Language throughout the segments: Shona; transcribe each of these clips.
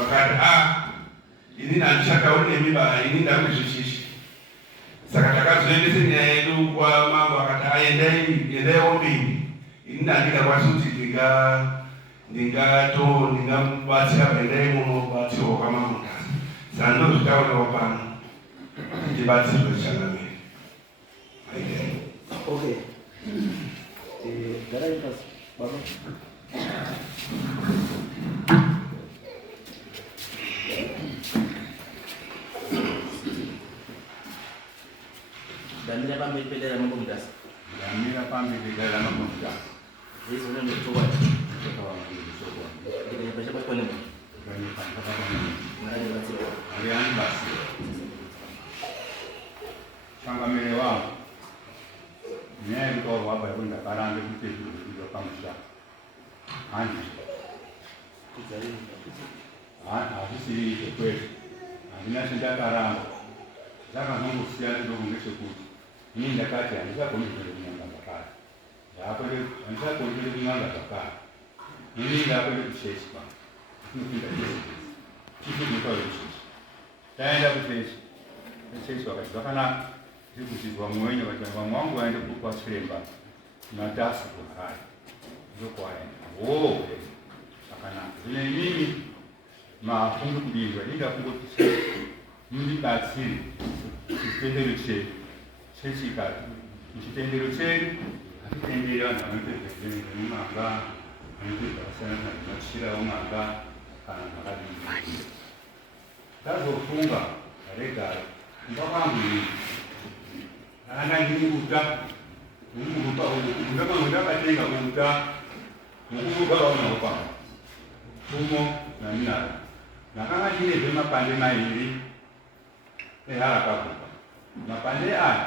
wakati ini nalishakaone miba ini ndakuzvishishi saka takazoendese nyaya yedu kwa mambo akati endaiwo mbiri ini ndandika kwasuti ndingamubatsira paendai munobatsirwa kwamamutasi saka ndozvitaurawo pano ndibatsirwe zvichangamberi. Okay. Damira pambi pedera mabumdas. Damira pambi pedera mabumdas. Yesu ndio mtoto wake. Mtoto wake mtoto. Ndio pasha kwa nini? Kwa nini panga kwa nini? Mara ni basi. Aliani basi. Changamele wao. Ndio wao wabunda karanga kitu ndio kama shaka. Ani. Asisiri kweli. Andinashinda karanga. Saka Mungu siali ndio ngeshekuti. Mimi ndakati anza kuongelea nyanga zakati. Hapo ndio anza kuongelea nyanga zakati. Mimi ndakati kusheshpa. Kitu ndio taenda kusheshpa wakati kana zikuzizwa mwenye wakati wangu aende kwa Sremba na tasi kwa hai. Ndio kwa yeye. Sakana. Vile mimi mafungu kudizwa ndio fungu mimi batsiri kitendero chetu chechikati chitendero chetu atitendera vanotezvezvenye mumanga anotezvakasiyana zvinotishira umanga kana zvakadii tazofunga regara kumba kwangu anandimuta umurupa ndakatenga uta mukurupa vaonawo pamba pfumo naminara nakanga ndinezve mapande mairi eharapakupa mapande aya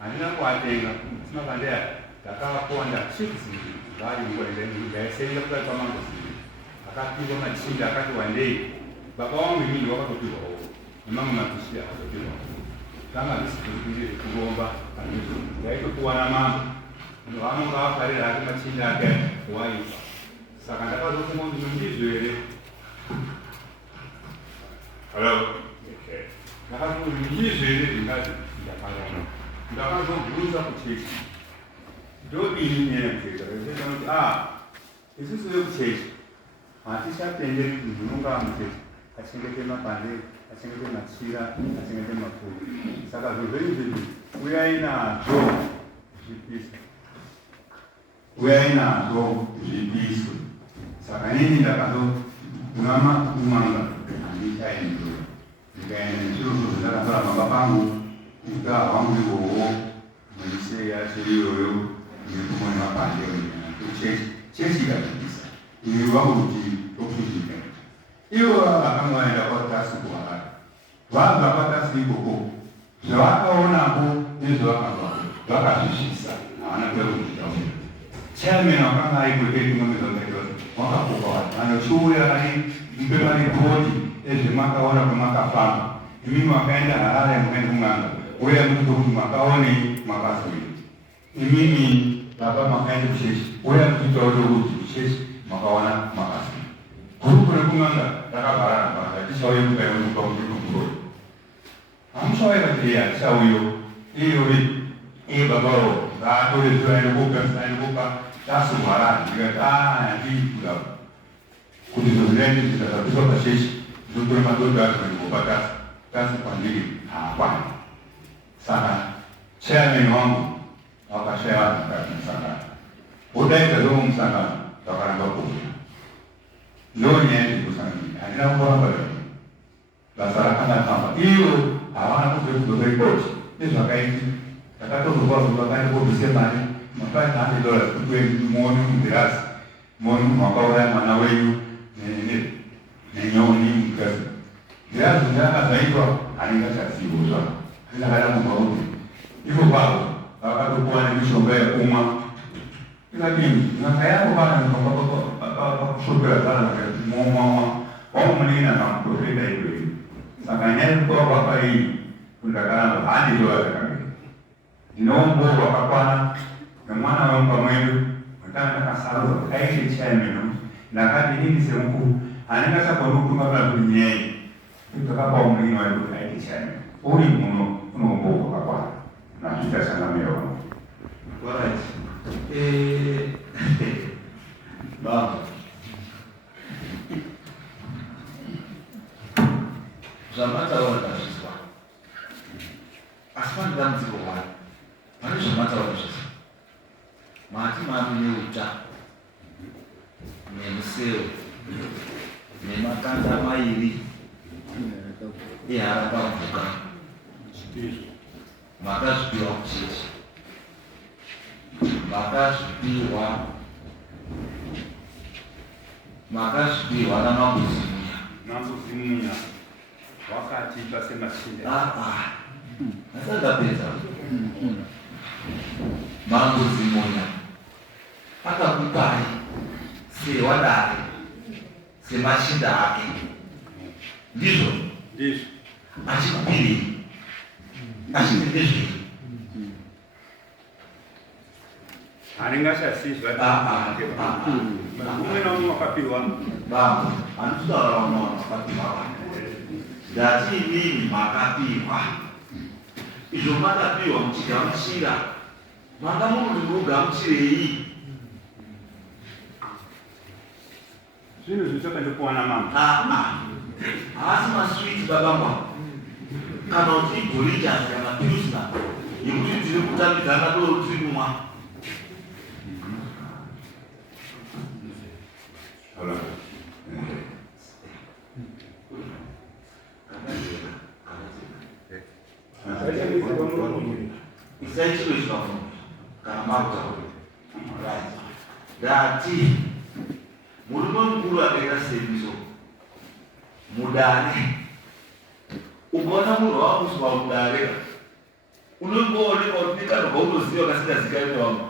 handina kuatenga mapande aya ndakaponda 6 vari ngaisenga kudai kwamangosiri akapigwa machinda akati wandei baba wangu inini wakatotirwawo nemamwe matushi akatotirwawo tanga zvisikuiri kuromba ngaitokuwana mama vanonga vafarira ake machinda ake waifa saka ndakazofunga kuti ndizvo here. Hello. Ndakazozvizvere ndingati ndakarona ndakazobvunza kuchechi ndodini neyekucheka kuti isusu vekuchechi hatichatenderi kuti munonga muchechi achengete mapande achengete machira achengete mapuri saka zvezvenyu zvezvi uyai nazvo zvipiswe saka nini ndakazonama kumanga handichaendura ndikaenda nechiro zvandakasara baba vangu uta hwangu ihoho muise yacho iyoyo nekumwe mapande chechi ikazvipisa iwe vakuti tofuzika ivo vakanga vaenda kwatasi kuhara vabva kwatasi ikoko zvavakaonapo nezvavakabva vakazvishisa havana kuda kuzvitaura chairman wakanga aikwekeikumwemezaaaa wakakoka vanhu vanochiuya aripe maripoti ezvemakaona kwemakafamba imimi wakaenda Harare mukaenda kumwanga uya muto kuti makaone makazoi imimi baba makaenda kusheshi uya kutitaura kuti kusheshi makaona makazoi gurupu rekumwanga rakabharana banga tichauye kukaimuka mutotomuroi hamuchauya katiya tichauyo iyori iye babawo ngaatorezoaendekopa tasirwarani ndikati handikuda kuti zozviaiti zvikazabviswa pasheshi zokure madodo azvoikopa tasi kwandiri haakwani saka chairman wangu wakashaya vanhu mukati musangano odaidza lowo musangano vakaramba kuuya ndonyaya dzekusanganini handina kuramba basa rakandafamba ivo havana kuzokuzoka ripoti nezvakaiti takatozokwazova kaenda kobvise mari $500 kuti moni mugirasi moni makauraya mwana wenyu nenyoni mukazi girazi ndakazaitwa handingachazivo zvako ndakada kubva kuti ivo kwavo vakatopuwa nemishonga yekumwa ikadini nyanga yako kana pakushopera zana momwawa wamumunina namuprofeta iyoyi saka nyaya yekukura kwakaii kuti ndakaramba handizovazvakamiri ndinoumbowo hwakakwana nemwana wemba mwedu mwatanga takasarudza kuti aite chairman ndakati inini semukuru anenge sakona ukungabula kunyeyi tukakapa umlini wali kutaitisha uli muno unombuko kakwa na tutasangameo. Alright. Baba. Zamata wana tashiswa. Asfani damu ziko wani. Mani zamata wana tashiswa. Maati maami ni uta. Ni mseo. Ni makanda mairi. Iya harapa mfuka. Makasupiwa kuchichi. Makasupiwa na Mambuzimunya. Wakati twasema shinde. Nasanga pesa. Mambuzimunya. Hata kukai. Si wadari. Si mashinda haki. Ndizo. Ndizo. Achikupili. Achikupili. Aningasha siswa. Umwe na umwe wakapiwa. Baba, anutara wana wakapiwa. Dati nini makapiwa. Izo makapiwa mchika mchira. Mangamu mluga mchire hii. Zino zizoka ndukuwa na mama. Asma sweet babamba. Kana uti bolija kana piusna. Yekuti tiri kutambidza ndo tiri kumwa. Hola. Essentially is from Karamata. Right. Dati muluma mkulu akaenda serviso. Mudane. Ubona muno wakuswa mudane. Unongole onika no unoziwa kasida zikaende wangu.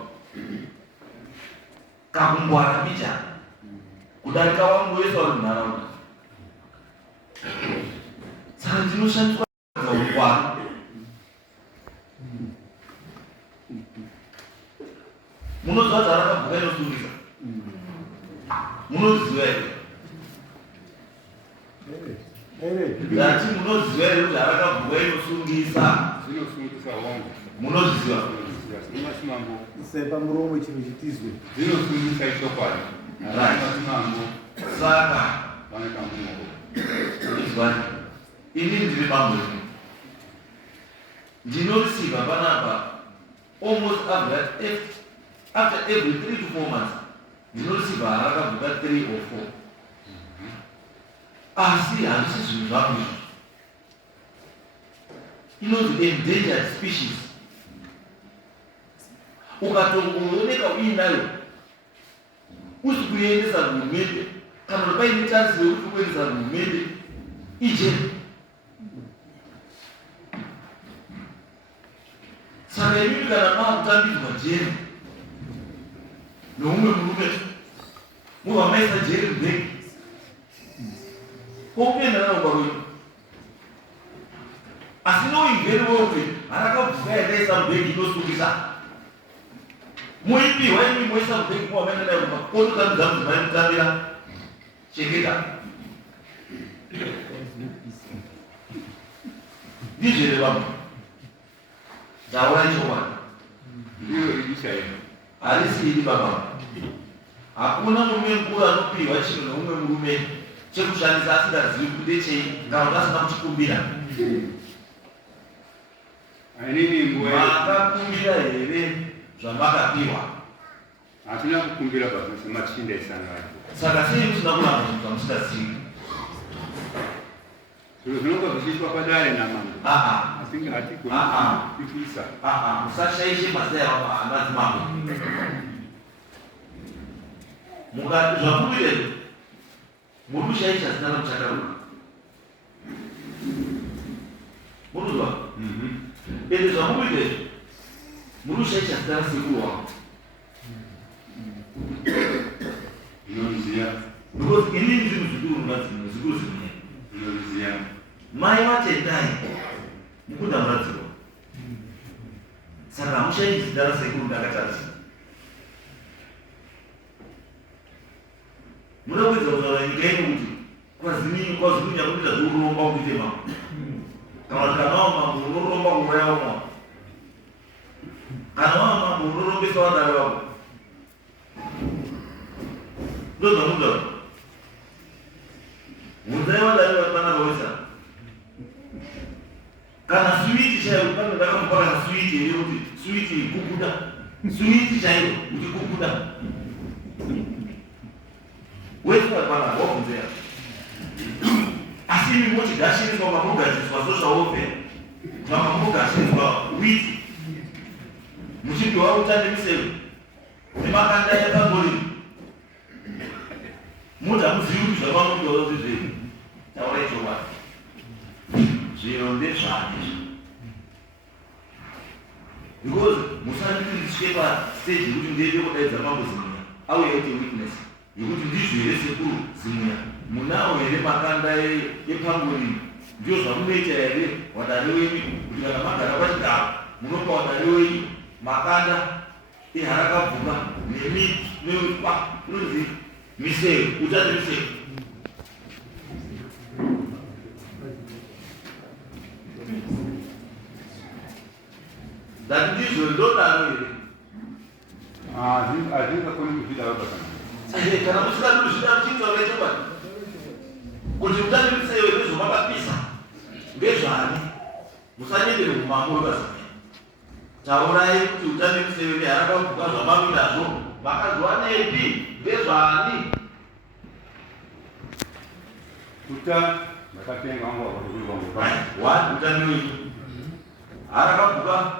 Kakumbwana picha. Kudarika wangu Yesu alinarauna. Sasa ndinoshandwa kwa munoziwa zaraka bukeno sungiza. Munoziwa. Dati munoziwa zaraka bukeno sungiza. Zino sungisa wangu. Munoziwa. Simambo. Sepa muromo chino chitizwe. Zino sungisa isokwani. Right. Simambo. Saka. Waneka mungu. Izwani. Ini ndiri bambo. Ndinosiva panapa almost after every 3 to 4 months. Ndinosiva harakabuka 3 or 4. Asi hazisi zvinhu zvangu. Inonzi endangered species. Ukatongooneka uinayo usi kuiendesa hurumende kana kuti paine chansi yekuti kuendesa hurumende ijeni. Saka imimi kana maakutambidzwa jeri noumwe murume muvamaisa jeri mubhegi koupenda naumba wenyu asi noimveri wokuti harakabvuka yakaisa mubhegi inosungisa muipiwa imi moisa mubhegi muvamaenda nayo kumakototamidza mudzimai mutambira cheketa ndizvere vamwe ndaura chokwadi Ndiyo ilishaye. harisi baba. Hakuna murume mkuru anopiwa chinhu neumwe murume chekushandisa asingazivi kuti ndechei kana kuti asina kuchikumbira. Ainini nguwe. Makakumbira here zvamakapiwa. Hatina kukumbira basi machinda isangana. Saka sei musina kuramba zvinhu zvamusingazivi? Zviro zvinonga zvichiitwa padare namama. Asinga hatigoni kupisa. Musashaishe mazai amadzimambo. Zvamuvire muri kushaisha zina ramuchakaruka. Munozwa? Ende zvamuvire muri kushaisha zina rasekuru wavo. Ndinoziya. Because inini zvinhu zvikuru muradziro zvikuru zvinyaya. Ndinoziya. Mai vatendai mukuda muradziro. Saka hamushaisha zina rasekuru ndakatarisa. Munokwedza kutaura nyika ino kuti kwazini yakuita zurumba kuitema kana mambo urumba kuwewa kana mambo urumbisa wadare wako ndoto muda mudai wadare wakana boisa kana switi chayo kana ndaka mpaka switi ile kuti switi kukuda switi chayo kuti kukuda wewe bana wafunzea asili mochi dashini kwa maboga ziswazosha ope kwa maboga ziswa witi mchipi wa utani miselu ni makanda ya kamboli muda mziuri za mamu kwa ozi zili tawarecho wa ziondesha anisha because musani tulisikepa stage kuti ndebe kudaidza mambo zimuya au yaite weakness yekuti ndizvere sekuru zimuya munao here makanda epangoni ndio zvamunoita here wadare wenyu kuti kana magara pachigaro munopa wadare wenyu makanda eharakabvuka unonzi misero utate misero that ndizvo ndodaro here hazingakoni kuzvidaro pakana kana musikandozvida muchinza ukaitobati kuti utani misero nezvomabapisa ndezvani musanyendere kumambo wekazamia taurai kuti utani misero neharakabvuka zvamamindazvo vakazwanepi ndezvani uta ndakatenga wangu wakatokuivangu wani utani wenyu harakabvuka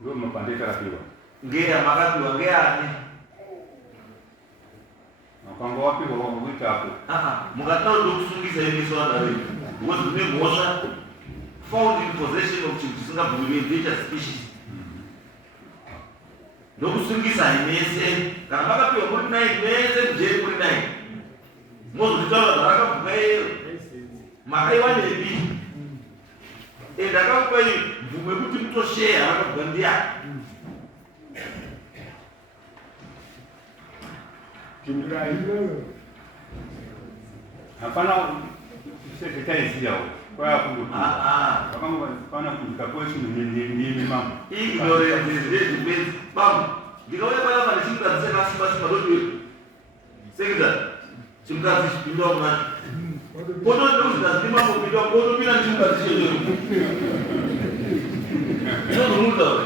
ndo mapande karapiwa ngeya makapiwa ngeyani makanga wapiwa wakuitapo mukataura ndokusungisa imiswandaweni because mune mhosva found in possession of chinhu chisingabvumirwe endangered species ndokusungisa imese kana makapiwa muri 9 mese mujeri muri 9 mozotitaura zvarakabvuka iyeyo makaiwanepi ndakakupai mvumo yekuti mutosheya rakabvuka ndiyani hapana sekretaiziyawo kwayakunduku vakangofana kundikakuwa chinhu nimi mambo ignorance bambo ndikauya payapa nechimukadzi chakasimbasimba doti sekretari chimukadzi chipindawo mwacho potondokuzikazi ndimambo pindawo potopinda nechimukadzi checho inozomuudzaure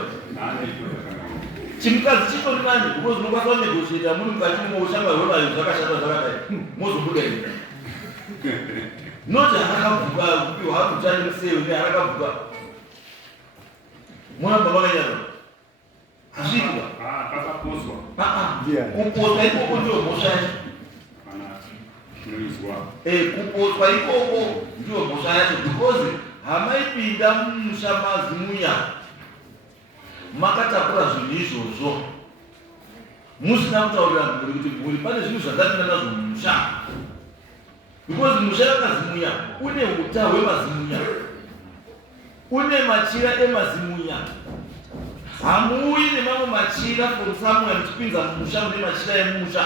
chimukadzi chitori nani because munokwanisa kunegotiata muri mukati moushamba hwemayo zvakashanda zvakadai mozobuda ine noti harakabvuka kupiwa hakutani museo neharakabvuka muramba makanyarwa hazviitwa kuposwa ikoko ndiyo mhosva yacho kuposwa ikoko ndiyo mhosva yacho because hamaipinda mumusha mazimunya makatakura zvinhu izvozvo musina kutaurira mhuri kuti mhuri pane zvinhu zvandapinda nazvo mumusha because musha wakazimunya une uta hwemazimunya une machira emazimunya hamuwi nemamwe machira from somewhere muchipinza mumusha mune machira emusha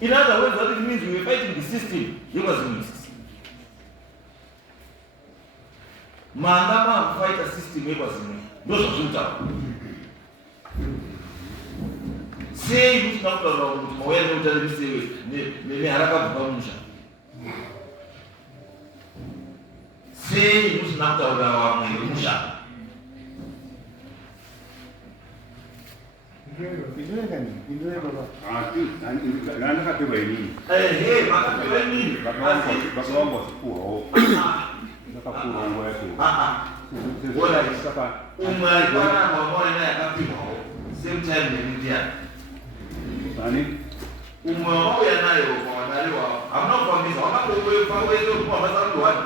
in other words what it means we are fighting the system yemazimunya manga makufaita system yekwazimunya ndozvazvinotava sei musina kutaura kuti mauya neutano misewe neharakabvuka musha sei musina kutaura vamwe vemusha ndandakapiwa inini makapiwa inini vakavanga vachikuwawo ndakakura nguva yacho umwe alikuwa mwamoyo naye akapiwawo same time nemundiani umwe wauya nayo wadare wavo hamuna kufambisa wakapowese kumabasa kundowani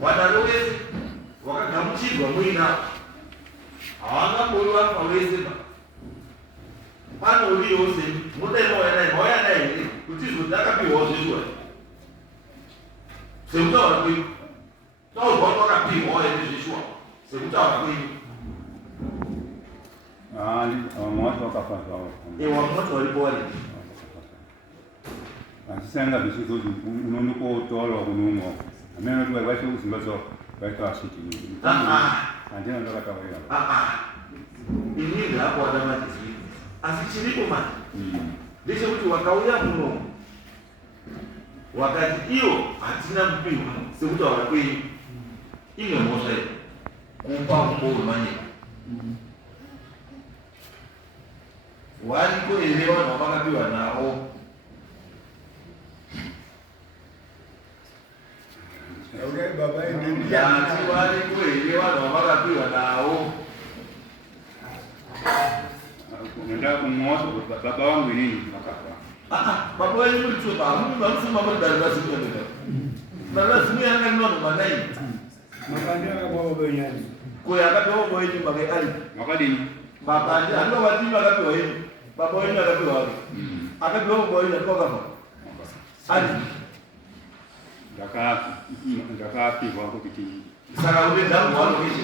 wadare wese wakagamuchirwa muina havangambori vafa wese pano uriyo semi mudai mauya naye here kuti izvoti akapiwawo zveshuwa sekutaura kwenyu taurwa kuti wakapiwawo here zveshuwa sekutaura kwenyu wamwe wacho wakafa zvavo wamwe wacho varipo vari Asisanga bisizo unono ko tolo kunumo. Amena tu wa shu simbazo wa ka shiti. Anjena ndo kata wa. Ini hapo adama tisi. Asichilipo man. Ndicho mtu wakauya muno. Wakati hiyo atina mpingo. Sikuta wakati ile moja kumpa mbulu manye. Walikoelewa na wakapiwa nao. Okay, baba ndio Yaani walikoelewa na wakapiwa nao. Nenda kumwosa baba wangu nini makafa. Baba wewe mtu baba mambo ndio lazima ndio. Na lazima yana neno manai. Makandia kwa baba yani. Kwa akapewa kwa hiyo baba ali. Makadini. Baba ndiye alikuwa watima akapewa hiyo. Baba wewe akapewa wapi? Akapewa kwa hiyo alikuwa kama. Ali. Ndaka piva kwa kiti. Sasa ule damu wao kishi.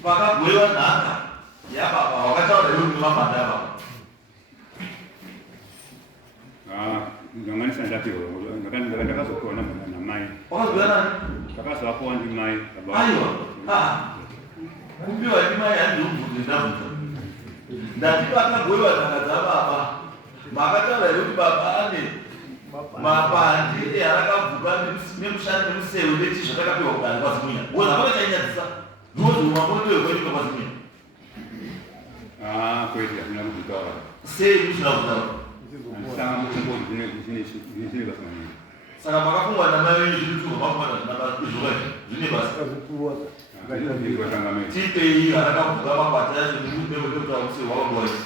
Mpaka kulewa na ya baba wakati wale mama ndaba. Ngangani sanda pio, ndaka soko na mai. Bwana Kaka soko ndi mai. ayo. Kumbiwa ni mai ndio mvuto ndamu. Ndatipa akagoiwa na baba. Makata wale baba ane mapandi arakavuka nemushandi museu leti zvakapiwa kudare kwazimunya wona vakachanyadzisa ndozo mamoto ekwenyika kwazimunya kweti asina kutaura sei musina kutaura sanga mutombo zvine basa maningi saka makafungwa namai wenyu zvituka makufana zvakazvokaiti zvine basa tipei arakavuka makwata yacho nemupeekutaura museu wakangowaiti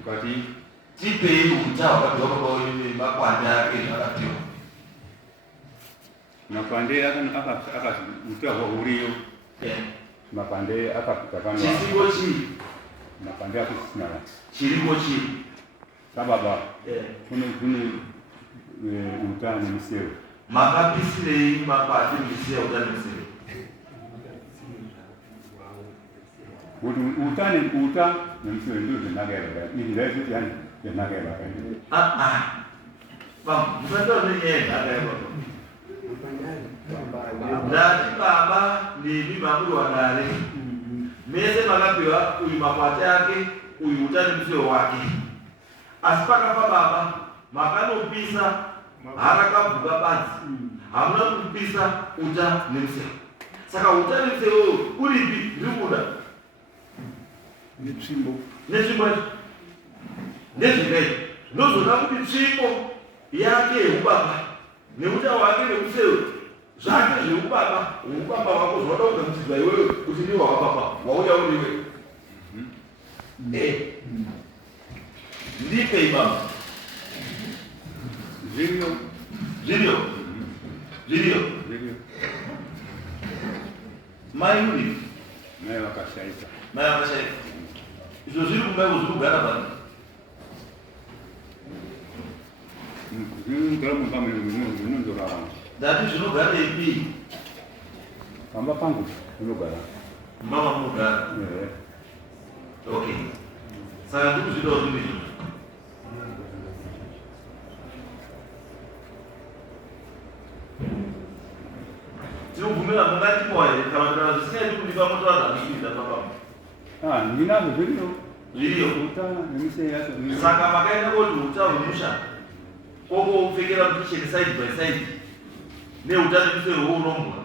ukati tipei uta wakapiwa baba wenyu makwande ake zvakapiwa mapande akazviita uriyo mapande akapikakana chisiko chii mapande akusisina chiriko chii sababa kune utano museo makapisirei makwande museo utano museo kuti uta nemuseo ndio zvinakaira izvi zvaizoti yani zvinakaira musandoro nenyaya akaeba ndati baba nemi mamuliwa nare mese makapiwa uyu makwati ake uyu utani museo wake asi pakafa baba makanopisa harakavuka badzi hamuna kupisa uta nemuseo saka uta nemuseo uripi ndikuda netsvimbo yacho ndezvekai ndozoda kuti tsvimbo yake yeubaba neuta wake nemuseo zvake zveubaba ubaba wako zvoda kugamuchidzwa iwewe kuti ndiwe wababa wauya uriwe ndipei baba zviriyo mai uri mai vakashaika izvo zviri kumbai zviri kugara bani zvinogara mumba munondorarama ndati zvinogara ipi pamba pangu zvinogara mama munogara okay saka ndikuzvidawo zvimwe zvinhu tinobvumira mungatipoa here kana zvisingaiti kundipa motoradza ndikuita papamo ndinazvo zviriyo uta nemusei yacho saka makaenda koti uta hwemusha kokoupfekera mukicheni side by side neuta nemusero wounombwa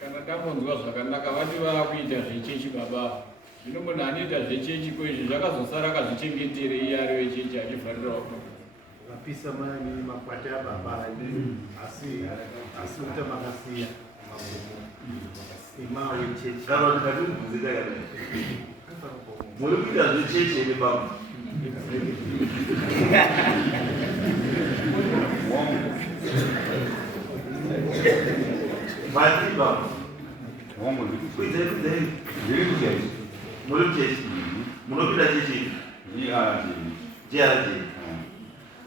kana tamonzwa zvakanaka vati vakuita zvechechi baba zvino munhu anoita zvechechi koizvi zvakazosara akazvichengetere iye ari wechechi achivharirawo vapisa mani makwati ababa asi uta makasiya magomo wechechi kana kuti katimubvunzika kana muri kuita zvechechi here baba mati baba wangu kuidzai ndiri kuchechi muri kuchechi munopinda chechi jiaraje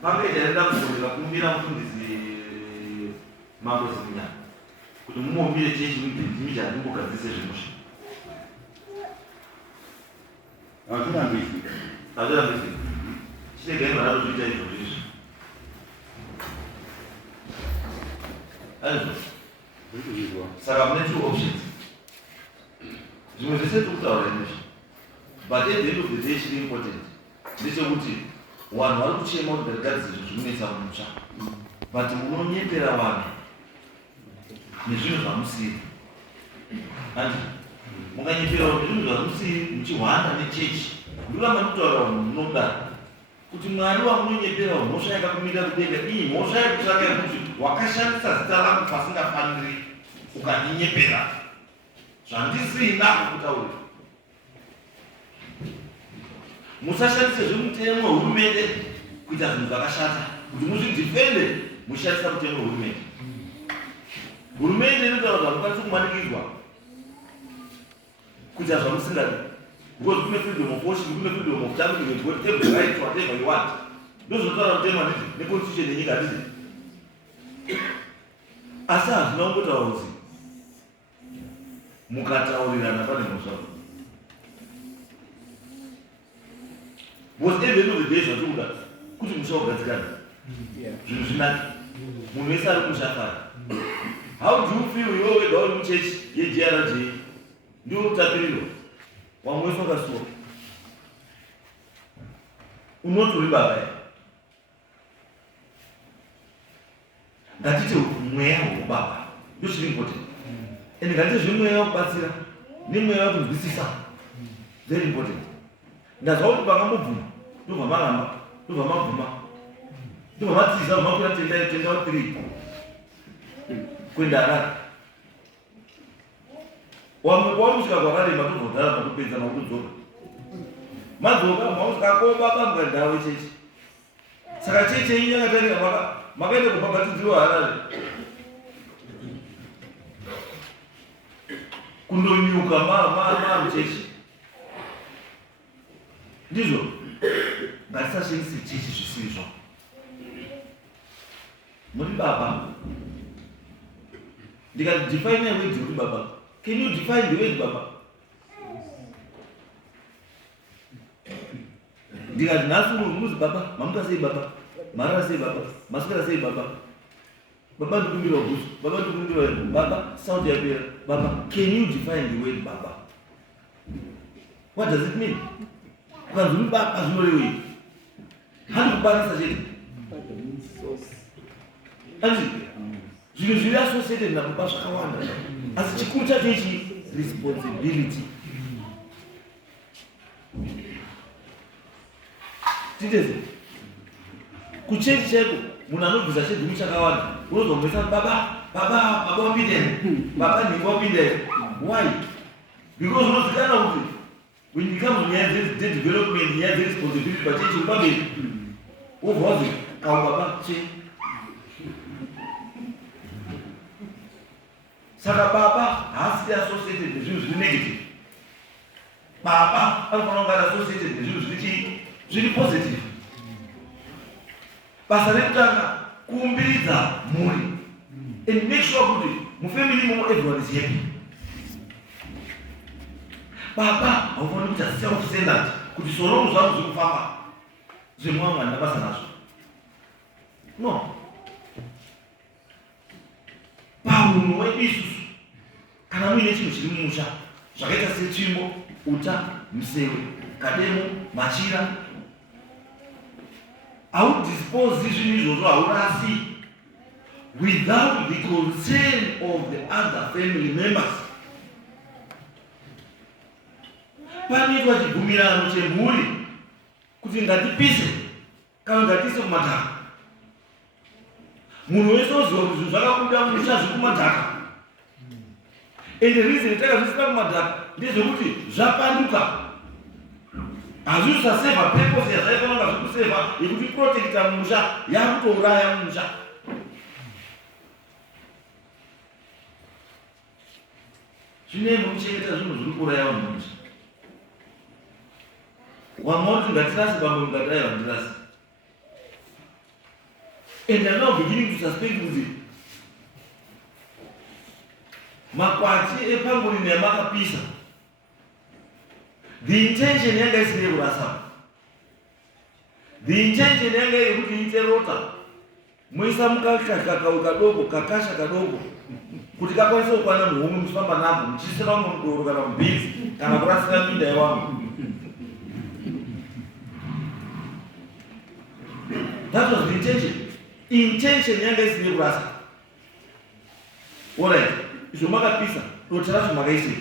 pakaita ndamboda kumbira mufundisi mambo zinya kuti mumombire chechi ndimi chandingogadzise zvemusha azvirambisi chiregai vanado kuita izvozvo izvi aizvo saka mune two options zvimwe zvese tikutaura nezvi but at the end of the day chiri important ndechekuti vanhu vari kuchema kuti ndarigadzise izvo zvimunetsa mumusha but munonyepera vanhu nezvinhu zvamusiri andi mukanyepera nezvinhu zvamusiri muchihwanda nechechi ndoramba ndikutaura vanhu munodaro kuti mwari wamunonyepera mhosva yakakumira kudenga iyi mhosva yekutsvaka yekuti wakashandisa zita rangu pasingafaniri ukandinyepera zvandisina kutaura musashandise zvemutemo hurumende kuita zvinhu zvakashata kuti muzvidhifende mushandisa mutemo hurumende hurumende inotaura zvamukwanisa kumanikidzwa kuita zvamusingadi because kune freedom of worship kune freedom of family and God take the right to whatever you want ndozvotaura mutemo handiti neconstitution yenyika handiti asi hazvina kungotaura kuti mukataurirana pane mhosva because even of the days zvatikuda kuti musha ugadzikana zvinhu zvinaki munhu wese ari kushafara how do you feel iwe wega uri muchechi yegrj ndiwo utapirirwa wamwe wese wakasuwa unoti uri baba ngatite mweya wobaba ndo zviri important ende ngatite zvemweya wekubatsira nemweya wekunzwisisa very important ndazva kuti pakambobvuma ndobva maramba ndobva mabvuma ndobva matiza makwira tenda 3 kuenda Harare wamwe kwamusvika kwakarema tobvodhara pakupedza makudzoka madzoka mausvika kobaba mukandau chechi saka chechi inyakatarira makaenda kubhabhatidziwa Harare kundonyuka muchechi ndizvo ngatisashandise chechi zvisizvo muri baba ndikati define word kuti baba can you define the word baba ndikati nhasi muzi baba mamuka sei baba marara sei baba maswera sei baba baba ndikumbirwa gusu baba ndikumbirwa baba sound yapera baba can you define the word baba what does it mean ukanzuri baba zvinorevei handi kubanisa chete andi zvinhu zviri associated nakuba zvakawanda asi chikuru chacho ichi responsibility titeze kuchechi chaiko munhu anobvisa chegumi chakawanda unozomesa baba wapindeni baba nhingi wapindeni why because unozikana kuti when you come to nyaya development nyaya responsibility pachechi upamberi wobvazi kaubaba che saka baba haasi associated nezvinhu zviri negative baba anofanira kunge ari associated nezvinhu zviri positive basa rekutanga kuumbiridza mhuri and make sure kuti mufamily imomo everyone is happy baba haufaniri kuita self-centered kuti sorongo zvangu zviri kufamba zvemwamwe handina basa nazvo no pamunhu wedu isusu kana muine chinhu chiri mumusha zvakaita setsvimbo uta musewe kademo machira haudisposi zvinhu izvozvo haurasi without the concern of the other family members panoitwa chibvumirano chemhuri kuti ngatipise kana ngatiise kumadhaka munhu wese oziva kuti zvinhu zvakabuda mumusha zviri kumadhaka and the reason takazvisina kumadhaka ndezvekuti zvapanduka hazvisi zvaseva purpose yazvaifanira kunge zvikuseva yekuti protecta mumusha yakutouraya mumusha zvinei mukuchengeta zvinhu zviri kuuraya vanhu mumusha Wamoti ngatirasi bamwe mukadai vandirasi. And I'm now beginning to suspect with it. Makwati epangoni nemakapisa. The intention yanga isine kurasa. The intention yanga yekuti ite rota. Muisa mukakakadogo kakasha kadogo. Kuti kakwanise kukwana muhumi mufamba napo muchisira umwe mudoro kana mubhizi kana kurasira minda yewamwe. That was the intention. Intention yanga isine kurasa. Alright. Izvo makapisa rota racho makaise.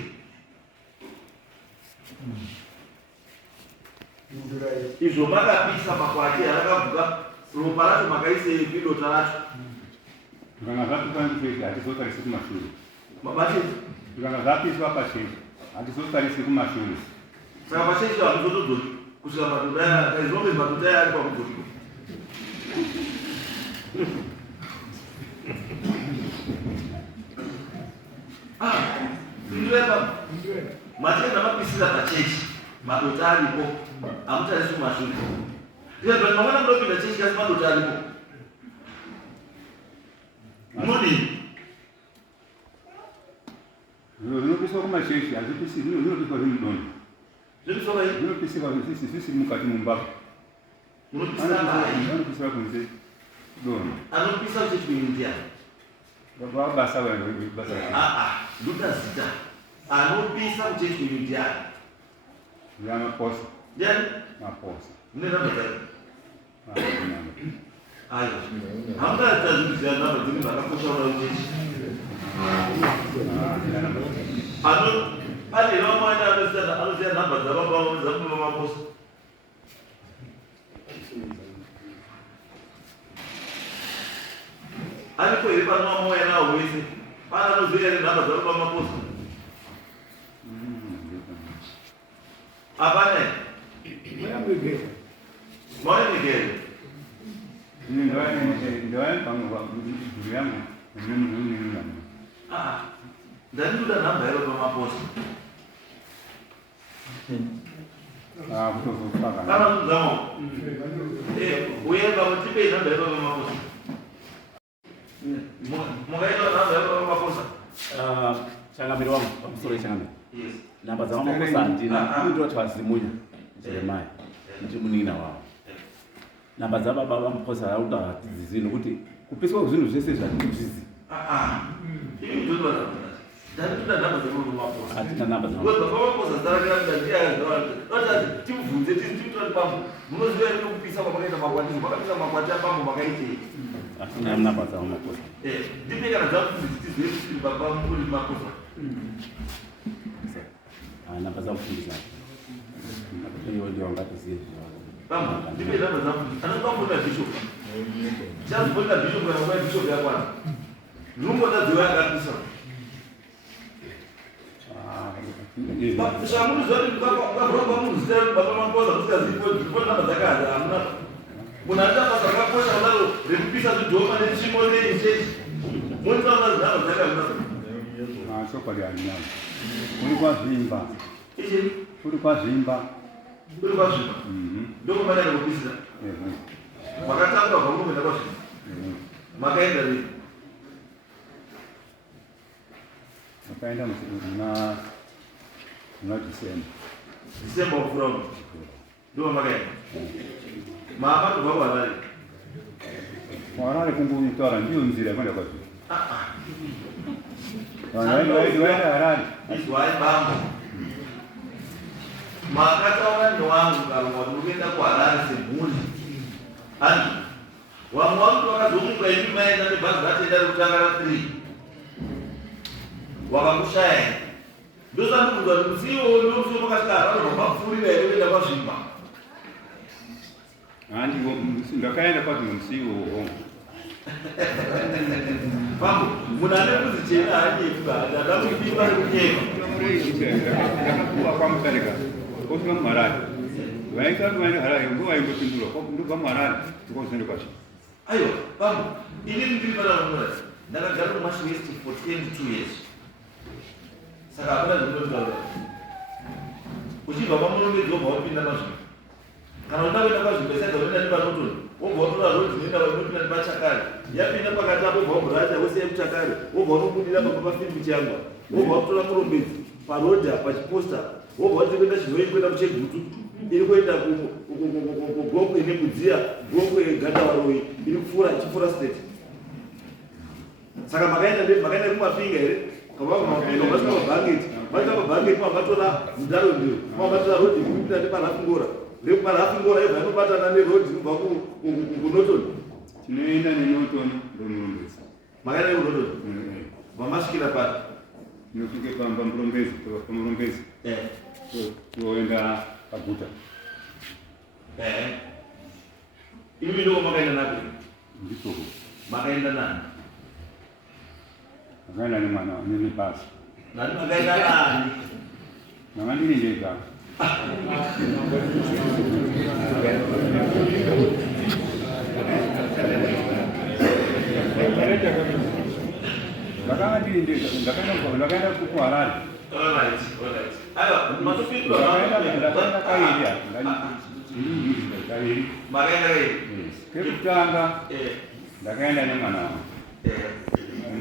Izvo makapisa makwati arakavuka ropa racho makaise kudota racho. Kana zvapisa hatizotarisi kumashure. Mabati Kana zvapiswa pachechi hatizotarisi kumashure. saka pachechi hazvizotodzoki kusvika madhodha kaizvombe madhodha ari pakudzoki. Ndiveka matenda mapisira pachechi madhodha aripo hamutarisi kumashure. Ndiveka mangwana munopinda chechi kasi madhodha aripo. Munodini? Zvinopiswa kumasheshi hazvipisi, zvinopiswa zvimudondo. Zvinopiswa kai? Zvinopiswa zvisi mukati mumba. Munopisa kai? Vanopiswa kunze dondo. Anopisa kuchechi kuindia. Basa basa. Ndoda zita. Anopisa kuchechi kuindia. Ya maposa. Ndiani? Maposa. Munenamba dzake? Ayo. Hamuna tazunguzira namba dzimwe dzakakosha kuchechi. Pane vamwe anoziva namba dzavamba maposa. Aripo here pano vamwe nawo wese. Pana anoziva here namba dzavamba maposa. Hapana. Mwana migere. Ndio pangu yangu. Ndandikuda namba yaro pamaposa. Kutozofaka. Kana muzamo. Uyenga mutipe namba yaro pamaposa. Mugaita namba yaro pamaposa. Changamiro wangu, pamusoro changamiro. Yes. Namba za maposa ndina kuitwa twazimunya. Jeremiah. Ndi munina wao. Namba za baba vamuposa auta zino kuti kupiswa zvinhu zvese zvatizvizi. Ini ndoda ndandikuda namba dzavo pamaposa. Hatina namba za Ngoba pamaposa dzarakira ndaziya ndoda timubvunze tiri pamwe. Munoziva here kupisa kwamakaita makwati. Makapisa makwati apamwe makaitei. hatina namba za maposa. Ndipe kana dzakuti tizive kuti baba muri maposa. Namba za mfundisi. Hapo ndio ngatizie. Bamba, ndipe namba dzakuti anokafunda bishop. Chazibona bishop kana kwa bishop yakwana. Lungo ndadziwa akapisa. Shamu zoti kwa munhu zitero baba maposa kusiyazipo ndipo namba dzakaza amuna. Munanda basa rakakosha kudaro rekupisa zvidhoma nechimo nechechi. Munhu namba dzakaza. Chokwadi alinyama. Uri kwazvimba. Ichi Uri kwazvimba. uri kwazvimba. Ndoko manaka kupisira. Makatanga pamuno kwazvimba. Makaenda rini? Makaenda muna December of from. Ndoko makaenda. Mama kubva kuHarare. Harare kungoitaura ndiyo nzira yakwenda kwazvimba. Waenda Harare. Izwai bambo. Makataura newangu kalungwa ndikuenda kuHarare semhuri. Antu wamwe wakuti wakazomuka imi maenda nebhazi ratenda rekutanga ra3 wakakushaya ndosandikudza kuti musiwo ndomusiwo makasvika Harare mapfurira here kuenda kwazvimba. Ndakaenda kwazvimba musiwo hongu. Bambo munhu ane bvudzi chena hanyepa ndada kupimba nekunyema. Ndakakuwa kwamutarika osvika muHarare. Vaita vaenda Harare ndovaingopindura ndobva muHarare tikozoenda kwazvimba. Aiwa bambo inini ndiri panamura ndakagara muMashi West for 22 years. Saka hapana zvinotaura. Uchibva pamunombedzi wobva wapinda mazvimba. kana unakwenda kwazvibeseka unoenda nepanotoni wobva watora rodhi inoenda inopinda nepachakare yapinda pakati apo wobva wabhuracha wosiya kuchakare wobva unobudira pafimbi changwa wobva wakutora murombedzi parodha pachiposta wobva watiri kuenda chizoi kuenda kuchegutu iri kuenda kugokwe nemudziya gokwe gadawaroi iri kupfuura ichipfuura state. Saka makaenda kumapinga here kamasvika mabhangeti masvika mabhangeti makatora mudaro ndiro makatora rodhi kupinda neparafingora reparafingora ibva inobatana nerodhi kubva kunotoni tinoenda nenotoni ndomurombezi makaenda nekunotoni mamasvikira pari tinosvike pamurombezi pamurombezi toenda paguta imi ndoko makaenda napi nditoko makaenda nani makaenda nemwana nenebasa nani makaenda nani manga ndini ndega ndakanga ndini ndega ndakaenda kuharare ndakaenda kairi kekutanga ndakaenda nemwana wangu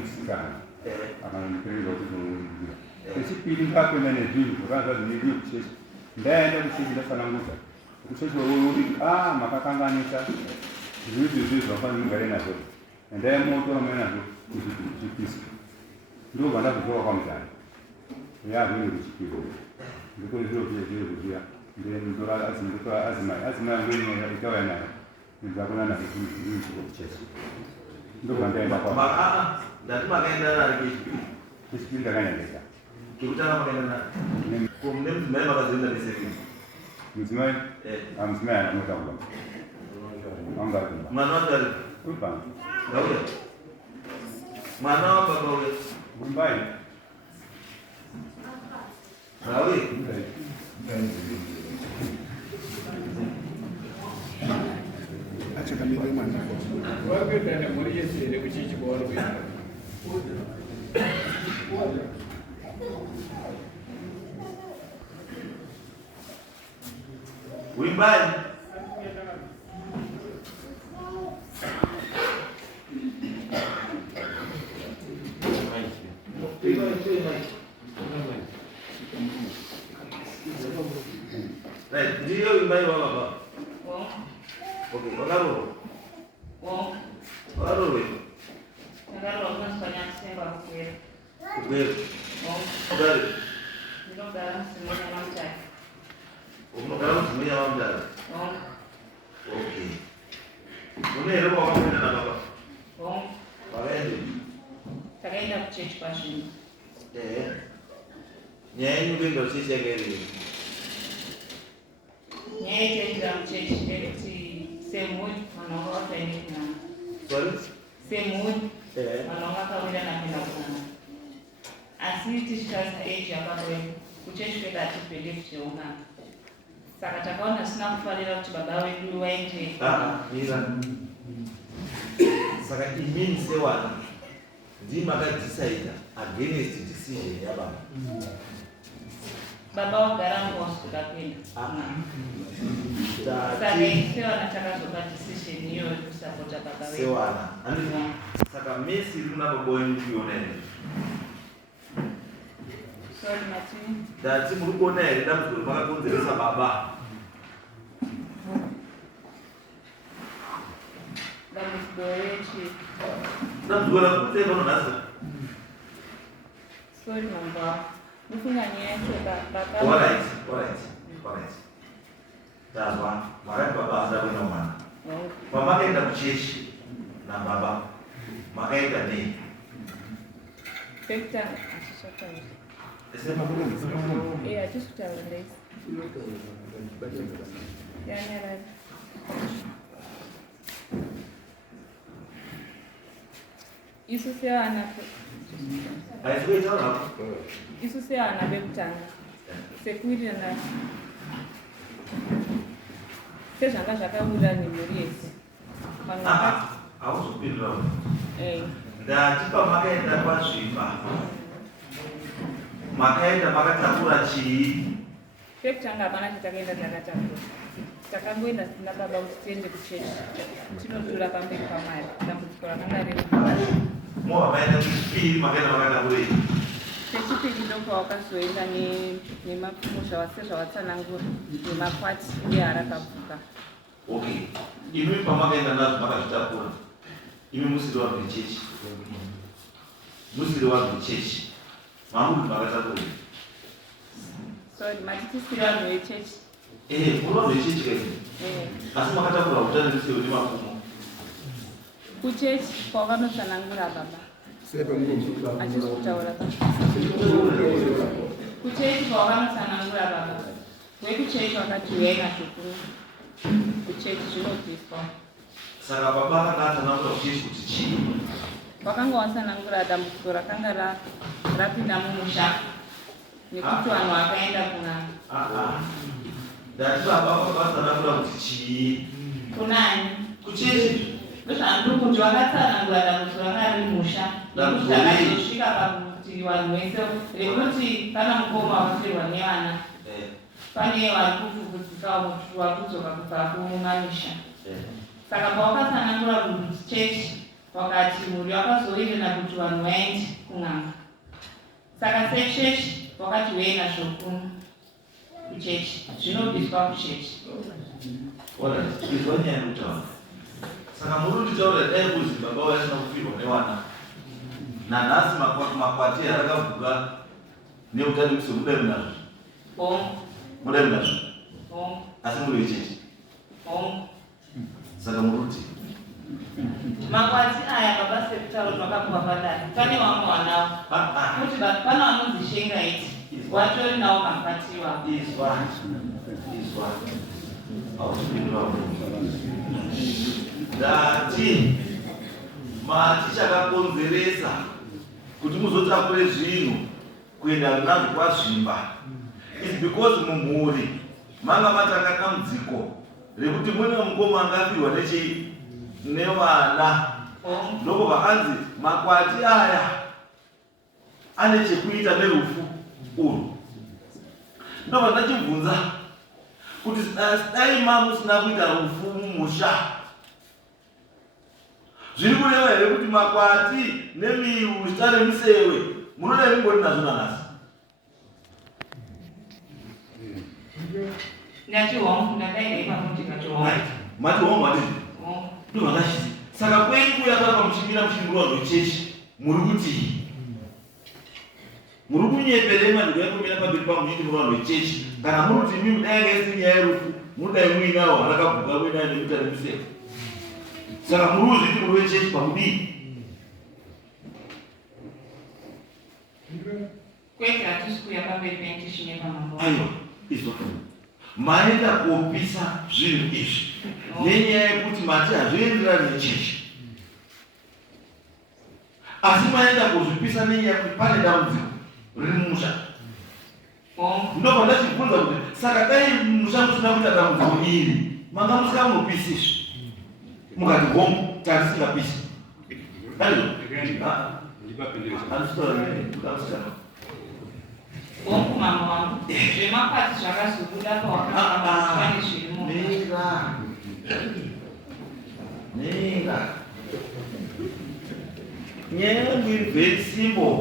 musikana akandiperera kuti chechipiri ndakakwenda nezvinhu zvakanza zvinediwe kuchechi ndaenda kuchechi ndafananguta kuchechi uri makakanganisa zvinhu izvi zvafanira mugare nazvo ndaimutora mwe nazvo kuchipisi ndobva ndazotora kwamuzana yazvinhu zvichipiro ndiko zviro zviya ndora azimai angu ikauya nayo ndakuna nazo kuchechi ndobva ndaenda kwa ndati makaenda nani kechipiri chechipiri ndakaenda ndega kekutanga makaenda nani kumune mudzimai makazoenda nesekeni mudzimai mudzimai anotaura anga mwana wake ari uripano ngauya mwana wababa uya mumbai ngauye achakamire mwana wakuenda nemhuri yese here kuchichi kwavari kuenda Wimbai ndiyo wimbai wa baba. Okay, wakaro. Wakaro we. Agora vamos banhar sempre a comer. Comer. Dari. Não dá, se não é mais tarde. Umunogara mudzimai wamudara. Bom, Okay. Unehere kwakakwenda nababa. bom. Wakaende. Takaenda kuchechi kwazvino. Nyaya yenyu kuenda kuchechi yakaendeyi. Nyaya yekuenda kuchechi ndeyekuti semhuri vanhu vanga vakaende kunana. Sorry? Semhuri vanhu vanga vakawirana kuenda kunana. Asi tichitarisira eji yakadoi kuchechi kwedu hatipende kuchiungana. Saka takaona zvisina kufarira kuti baba vedu vaende. Mira. Saka imini sewana ndimi makadecida against decision yababa. Baba wagara nguva kusvika kuenda. Saka isewana takazopa decision iyoyo kusapota baba vedu. Sewana. Saka mesi iri kuna baba wenyu kuiona here. Sorry, Martin. Ndati muri kuona here dambudziko rimakakonzeresa baba. Dambudziko rechi. Dambudziko rakutsei pano nhasi. Sorry, mamba. Mufunga nyaya yacho baba. Alright. Tazwa, makati baba asada kuenda mwana. Pamakaenda kuchechi nababa, makaenda nei. Pekutanga achichataura. Hachikutaura ndaisi. Yanyarara. Isu sevana isu sevana vekutanga sekuirana sezvanga zvakawira nemhuri yese Hauzopindura. Ndati pamakaenda kwazvimba. Makaenda makatakura chii? Pekutanga hapana chatakaenda takatakura. takangoenda sina baba kuti tiende kuchechi tinotora pamberi paMwari dambudziko rakanga riri Mwakaenda kuchipiri makaenda makaenda kure. chechipiri ndoko wakazoenda nemapfumo zvawatsanangura nemakwati uye harakavuka. Okay. Imi pamakaenda nazvo makazvitakura. Imi musiri wabve chechi. Musiri wabve chechi. Mamuri makatakura. Sorry, matitisiri vanhu vechechi. Muri wabve chechi kaizvi. Asi makatakura utano musiri wemapfumo. Kuchechi kwavanosvanangura baba. Achisi kutaura kuchechi kwavanosvanangura baba. Wekuchechi wakati uyai zvikuru. Kuchechi zvinobviswa. Saka baba akatsanangura kuchechi kuti chii? Wakanga watsanangura dambudziko rakanga rapinda mumusha nekuti vanhu vakaenda kun'anga. Ndati baba akatsanangura kuti chii? Kunani? Kuchechi. Ndozvandiri kuti wakatsanangura dambudziko rakanga riri musha nekuti akazosvika pakuti vanhu vese rekuti pana mukoma wakafirwa nevana pane vari kuvhuvhudzikawo kuti wakudzoka kubva kumamisha. Saka pawakatsanangura kuti chechi wakati mhuri wakazoirira kuti vanhu vaende kun'anga. Saka sechechi wakati uye nazvo kuchechi zvinobviswa kuchechi. Izwa nyaya yekutaura. Saka muri kutaura dai kuzi baba vasina kufirwa nevana. Nanhasi makwati harakavuka neutano musi mudai munazvo. Mudai munazvo. Asi muri vechechi. Saka muri kuti makwati aya baba sekutaura zvakapuwa padare pane vamwe vanawo kuti pana vanonzi shengaiti watori nawo makwatiwa. Izwa ausipindura ndati mati chakakonzeresa kuti muzotakure zvinhu kuenda nazvo kwazvimba is because mumhuri manga matanga dambudziko rekuti mune mukoma angafirwa nevana. Ndoko vakanzi makwati aya ane chekuita nerufu urwu. Ndobva ndachibvunza kuti dai mamusina kuita rufu mumusha zviri kureva here kuti makwati nemiru zita remusewe munodai mungori nazvo nanhasi? Ndati hongu ndadai pamuti kati hongu. Mati hongu mati ndovakashisi. Saka kwenyu kuya papa muchimira muchimurwa zvechechi muri kuti muri kunyeperema ndikuyakumira pamberi pangu muchimurwa zvechechi kana muri kuti mimi dai ngaisi nyaya yerufu mudai muinawo harakavuka muinayo nemuta remusewe. Saka muri kuzviti muri wechechi pamudii? Kwete hatisi kuya pamberi pendishi nepamambo. Aiwa, izwa. Maenda kuopisa zvinhu izvi nenyaya yekuti mati hazvienderani nechechi. Asi maenda kuzvipisa nenyaya yekuti pane dambudziko riri mumusha. Ndobva ndachibvunza kuti saka dai musha musina kuita dambudziko iri manga musikamupisi izvi. Mukati hongu tatisingapisi. Hongu mama wangu zvemakwati zvakazobuda pawakaaane zvirimo. Nenga nyaya yangu iri very simple.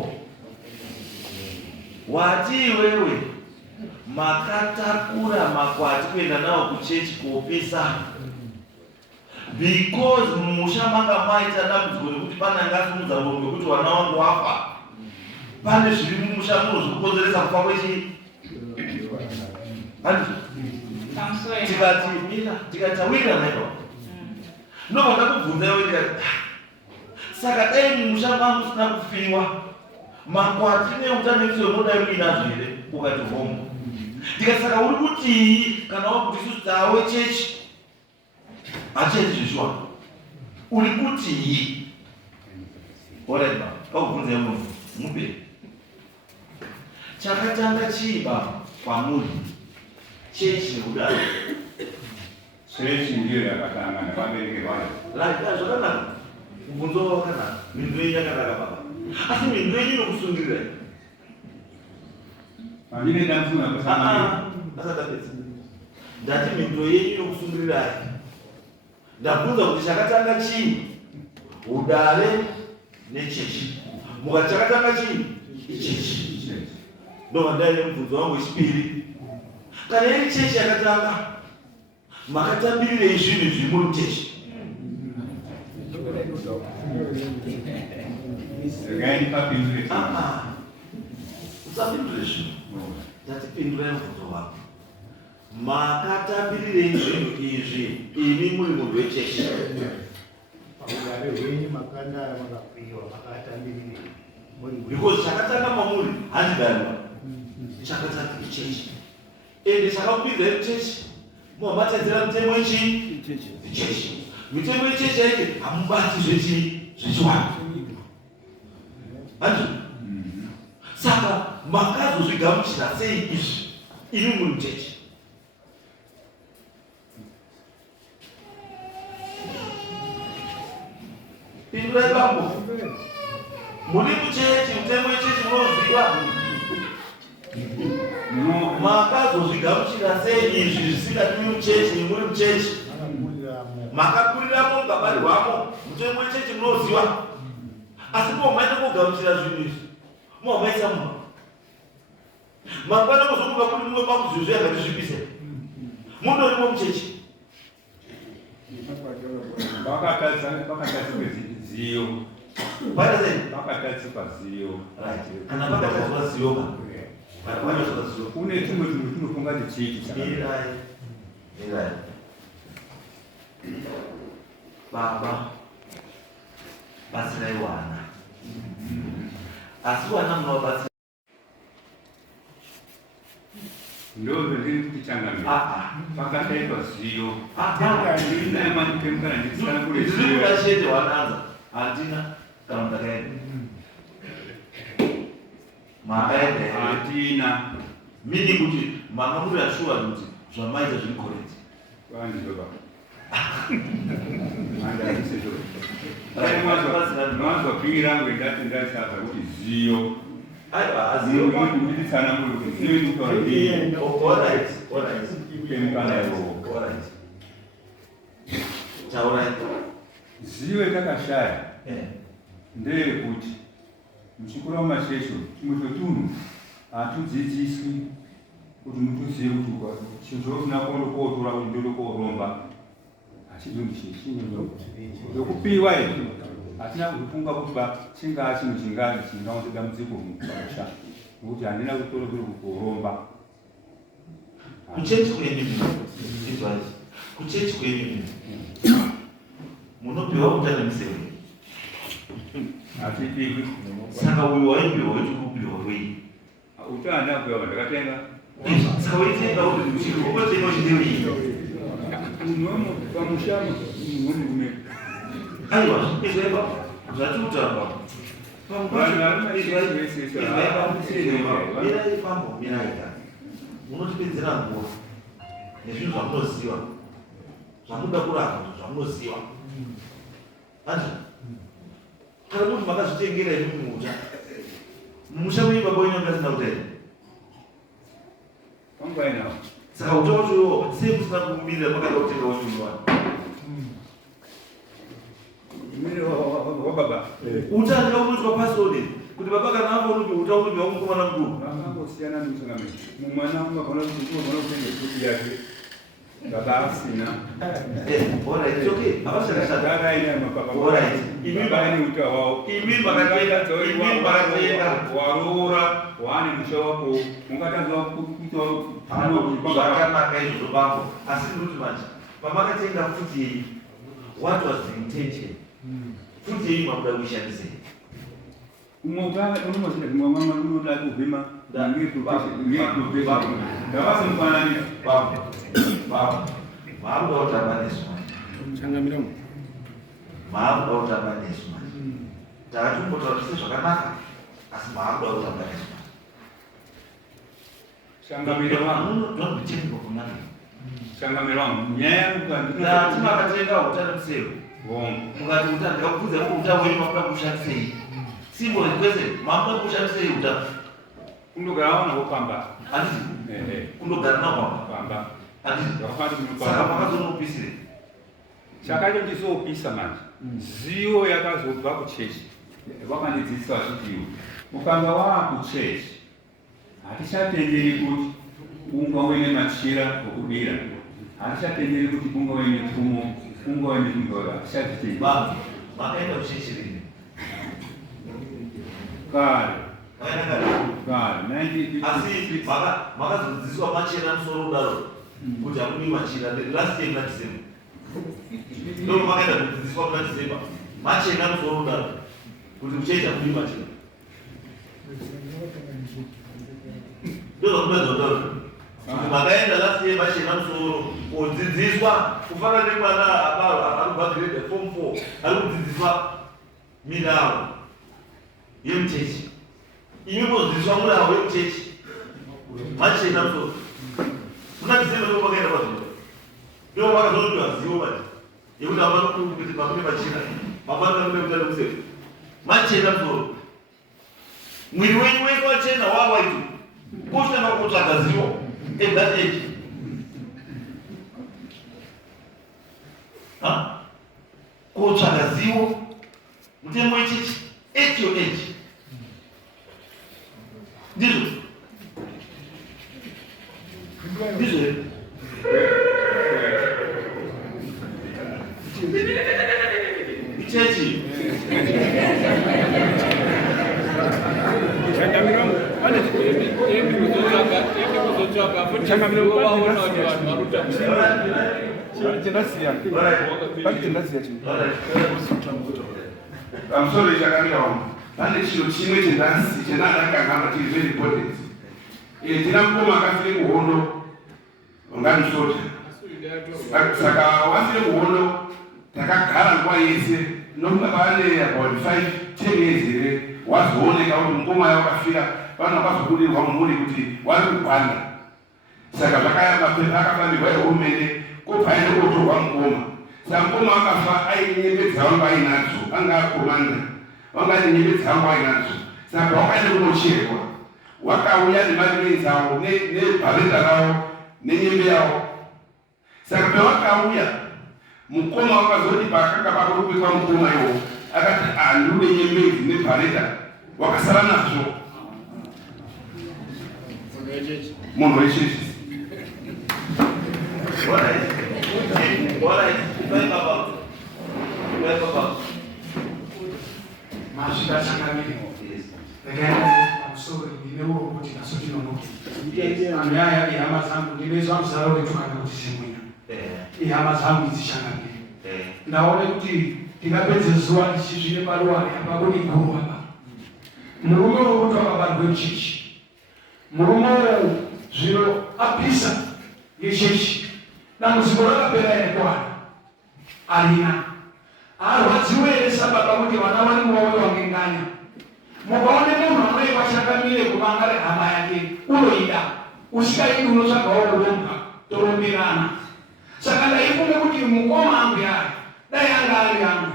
Wati iwewe makatakura makwati kuenda nawo kuchechi koopisa because mumusha manga maita dambudziko rekuti pane angasimudza ngombe kuti wana wangu wafa. Pane zviri mumusha muno zvikukonzeresa kufa kwechii? Tikatawira naiko ndobva ndakubvunza iwe ndikati saka dai mumusha mangu usina kufiwa makwati neutano nemusewe munodai muinazvo here? Ukati hongu. Ndikati saka uri kutii kana wakuti isusu tawe chechi hachechi zvishwa uri kutii? Alright baba, kakubvunza iwe munhu mupe chakatanga chii baba kwamuri chechi nekudaro? Chechi ndiyo yakatanga nevabereki vayo. Zvakanaka. Kubvunzo wakanaka. Mindu yenyu yakanaka baba. Asi mindu yenyu inokusungirira. Handine dambudziko nakusangana. Asatapedza. ndati mhinduro yenyu inokusungurirai. Ndabvunza kuti chakatanga chii? Udare nechechi. Mukati chakatanga chii? Ichechi. Ndovandai mubvunzo wangu wechipiri. Kana iri chechi yakatanga, makatambirirei zvinhu zviri muri chechi? Usapindure zvinhu. Ndatipindurai mubvunzo wangu. Makatambirirei zvinhu izvi imi muri munhu wechechi? Paugare hwenyu makanda makapiwa makatambirirei. Because chakatanga mamuri handidarima. Chakatanga ichechi. Ende chakakupinzai chechi. Muhamatadzira mitemo yechi? Ichechi. Mitemo yechechi yaiti hamubati zvechiwanda. Hanzi? Saka makazozvigamuchira sei izvi imi muri muchechi? Pindurai bambo. Muri muchechi, mutemo yechechi munoziva. Makazozvigamuchira sei izvi zvisingadi muchechi, muri muchechi? Makakuriramo mukabarirwamo, mutemo yechechi munoziva. Asi mumaita kugamuchira zvinhu izvi. Mumaisa mumba. Mangwana muzomuka kuti mumwe pakuzvizvi yakatizvipise. Mundorimo muchechi. Pakatadzikwe ziyo. Pakatadzikwa ziyo. Kana pakatadzikwa ziyo. Kune tumwe tunhu tunofunga kuti chiki Mirai. Baba batsirai wana. Asi wana munovabatsira. Ndove ndiri kuti changamira. Pakataitwa ziyo. Ndine manipemukana nditsana kule ziyo. Ndiri kudashete wananza. Handina kana mutakaenda. Makaenda. Handina. Mini kuti mama muri ashuwa kuti zvamaita zviri correct. Kwani baba. Mwanzo kwirangu ndati ndasaka kuti ziyo. Ziyo nditsana kule kuti ziyo ndikora ndi. Alright. Pemukana yo. Alright. Alright. Ziyo yatakashaya. Ndeyekuti muchikura mumashesho chimwe chetunhu hatudzidziswi kuti muntu uziye kuti chinhu chofuna kotora kuti ndode koromba hachizondichezvokupiwa izvi hatina kufunga kuti chingaa chinhu chingaonze dambudziko mumusha nokuti handina kutora kuri koromba. Kuchechi kwenyu munopiwa kutana miseve. Hatipikwi. Saka uyu waipiwa wechikupiwa kwei. Utanda kupiwa ndakatenga. Saka waitenga kuti ukotenga uchideu. Unomo pamushama unomume. Aiwa, izvaiva zvatutamba. Mirai. Munotipedzera nguva nezvinhu zvamunoziva. Zvamunoda kurapa zvamunoziva. Hanzi? Kana kuti makazvitengera imi mumusha. Mumusha wenyu baba wenyu akasina kutaira. Pangwainawo. Saka utaochiwo sei musina kumirira makada kutenga wenyu wani. Mire wa baba. Utanga unoitwa password kuti baba kana aona kuti utaona wakumwana mkuu. Akangosiyana n'umusangame. Mumwana ungakona kutenga kuti yake. Baba asina. Alright, it's okay. Abashaka Dada ina mapapa. Alright. Baba ni utawao. Imi bakatenga warura wani mshawako mungatazwa kuitwa zvakanaka izvozvo bambo asi ndikuti manje pamakatenga futi yeyi what was the intention? Futi yeyi makuda kuishandisei? umotaka unomoshinda kumwamama unoda kuvhima ndavasimfananisa bambo maakuda kutamba nesu manje Changamira mu. maakuda kutamba nesu manje takatimbotaurisa zvakanaka asi maakuda kutamba nesu manje Changamira wangu don't be checking for money. Changamira wangu nyaya yangu Na timakatenga utano msero. Bongo. Mukati utano ndikakuudza kuti utano wenyu makuda kushandisei. Simbo request makuda kushandisei utano. Kundogara nawo pamba. Anditi kundogara nawo pamba. Saka makazonopisa. Chakacho ndisopisa manje. Ziyo yakazobva kuchechi. Vakandidzidzisa kuti ukanga wakuchechi hatichatenderi kuti unga uine machira okubira. Hatichatenderi kuti unga uine pfumo, unga uine mugora. Hatichatenderi. Makaenda kuchechi rini? Kare. Asi makazodzidziswa machira musoro kudaro kuti hakudi machira last time na December. Ndio makaenda kudzidziswa kuna December. Machira musoro kudaro kuti kuchechi hakudi machira. Ndio kumedodoro. Makaenda last time machira musoro kudzidziswa kufana nemwana arikubva grade form 4 arikudzidziswa milawo yemuchechi. Inodzidziswa mulawo wemuchechi. Machina musoro. Muna December ndio makaenda pazvino. Ndio makazotoa zivo bati. Yekuti avana kuti pakune machina. Mabanda kune utano kusefu. Machina musoro. Mwiri wenyu wese wachena wawaito. Kusina kutsvaga zivo. At that age. Kutsvaga zivo. Mutengo wechechi. At your age. Ndizvo. Ichechi. I'm sorry, Chakamira. Pane chiro chimwe chendansi chenadakagamba chiri very important. Tina mukoma akafire kuhondo unganisota. Saka wasire kuhondo takagara nguva yese nokuda pane about 5-10 years here wazooneka kuti mukoma yakafira vanhu vakazobudirwa mumuri kuti vari kupanda. Saka zvakayamba pepa akafambirwa ehurumende kobva aende kotorwa mukoma. Saka mukoma akafa aine nyembe dzavanga ainadzo anga akomanda. Wanga nyembe dzavanga ainadzo. Saka wakaenda kunocherwa. Wakauya nemari dzavo nebhareta ravo nenyembe yavo. Saka pawakauya mukoma wakazoti pakanga pakurukwa mukoma iwo akati andune nyembe idzi nebhareta wakasara nazvo. Munhu wechechi. Masvika changamiro. Sorry, ndinewo kuti nasotinonoki. Anyaya ihama zangu ndinezwa mzaro wetukana kuti simwina. Ihama zangu dzishangamire. Ndaone kuti tikapedze zuva tichizvine paruware apa kuni guru apa. Murume wokuti wakabarwe mchechi. Murume zviro apisa yechechi. Dambudziko rakapera ere kuwana. Arina. Arwadziwe ere sababa kuti vana vari muvawe wangenganya. Mukaone munhu anoiva changamire kuvangare hama yake unoida usikaidi unotsvagawo kuromba toromberana. Saka ndaifunge kuti mukoma angu yaya dai anga ari angu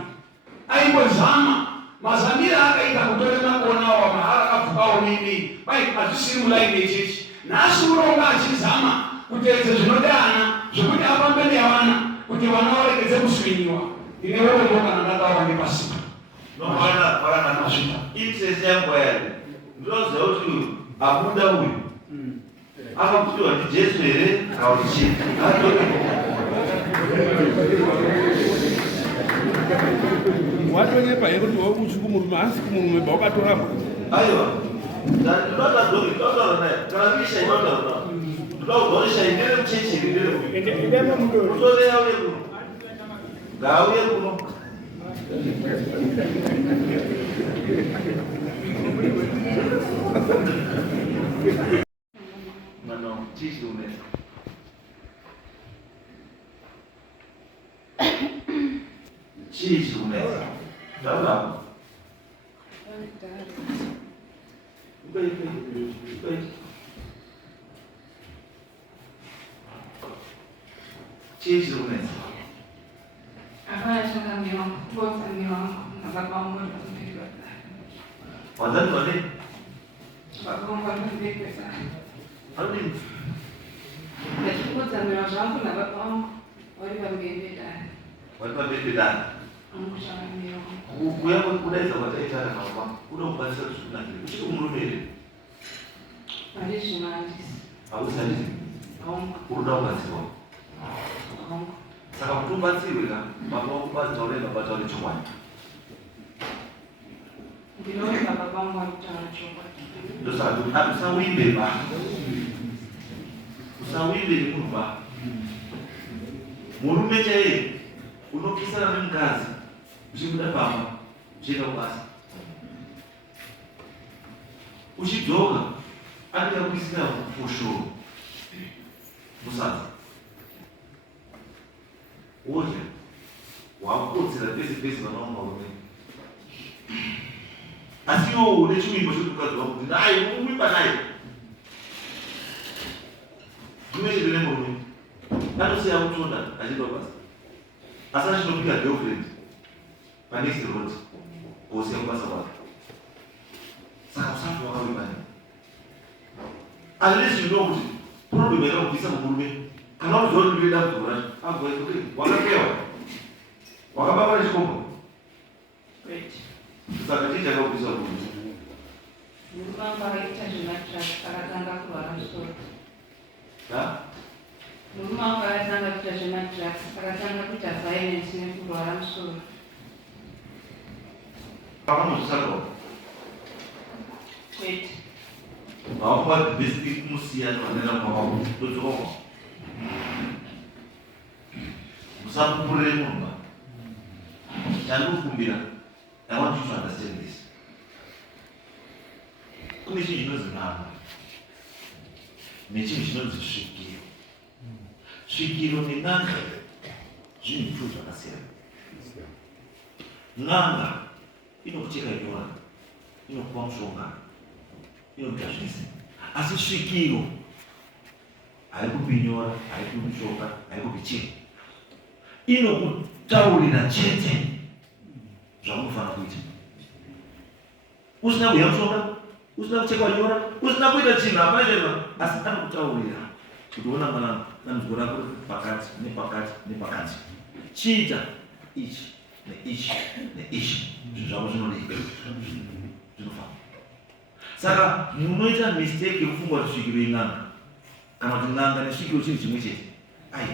aimbozama mazamire akaita kutore makonawo mahara akabvukawo nini bai hazvisiri mulaini yechechi. Nhasi uronga achizama kuteedze zvinodana zvokuti afambe nevana kuti vana varegedze kuswinyiwa. Ndineurombo kana ndakawa nepasipa. Nopana masvika. Interest yangu yale. Ndoziva kuti abunda uyu. Akakupiwa ndiJesu here kana kuti chii. Watonyepa here kuti wakuchi kumurume asi kumurume bawakatoramba. Aiwa. Ndinoda dori ndotaura naye. Kana misha inotaura naye. Ndinogonisha indire muchechi indire uyu. Ndema mudori. Kutoreya uye kuno. Ngauye kuno. Mano, chichi unesa. Chichi unesa. Dala. Chichi unesa. Hapana changamiro, tuoza miwangu, nazapa mmoja kumpigwa. Wazani wale? Wagongo wa mbele pesa. Hadi. kudzamira zvangu nababa vangu vari pambembedani Walipambembedani. amushakamira Kuya kudaidza kwataitana nawo kuda kubatsira zvikunakire. Uchiri kumurume here? vari zvino handisi Hausati. haungu Uruda kubatsirwa. haungu Saka kuti ubatsirwe ka baba wakubatsira ule baba taure chokwadi. ndinoti baba vangu vari kutaura chokwadi Ndosaka kuti usawimbe ba. Usawimbe nemunhu ba. Murume chaiye unokisana nemukadzi uchibuda pamba uchienda kubasa. Uchidzoka anenge akuisira foshoro musadza. Wodya wakukodzera pese pese vana vamarume. Asi iwo une chivimbo chekukadzi wako kuti naye umwipa naye. Zvimwe chete nemurume anosiya kutsvoda achienda kubasa. Asi achindopika girlfriend panext road osiya kubasa kwake. Saka usafi wakawibani. Unless you know kuti problem yakakubvisa murume kana uziva kuti ndoida kuzora agoita kuti wakapewa wakababa nechikombo. great Saka chii chakakubvisa murume? murume vangu akaita zvematrasi akatanga kurwara musoro murume vangu akatanga kuita zvematrasi akatanga kuita violence nekurwara musoro Pakamuzvisakawo kwete vakupa bhesiti kumusiyana vanoenda kwavavo todzoka musapupurire munhu ba. Chandikukumbira I want you to understand this. Kune chinhu chinonzi n'anga nechinhu chinonzi svikiro. Svikiro nen'anga zvinhu zvitatu zvakasiyana. N'anga inokucheka nyora, inokupa mushonga, inokuita zvese. Asi svikiro haikupi nyora, haikupi mushonga, haikupi chinhu. Inokutaurira chete zvaunofana kuita. Usina kuya mushonga, usina kuchekwa nyora, usina kuita chinhu hapana, asi anokutaurira kuti ona mwana dambudziko rako pakati nepakati nepakati. Chiita ichi neichi neichi. Zvinhu zvako zvinodii zvinofana. Saka munoita mistake yekufunga kuti svikiro in'anga kana kuti n'anga nesvikiro chinhu chimwe chete. Ai,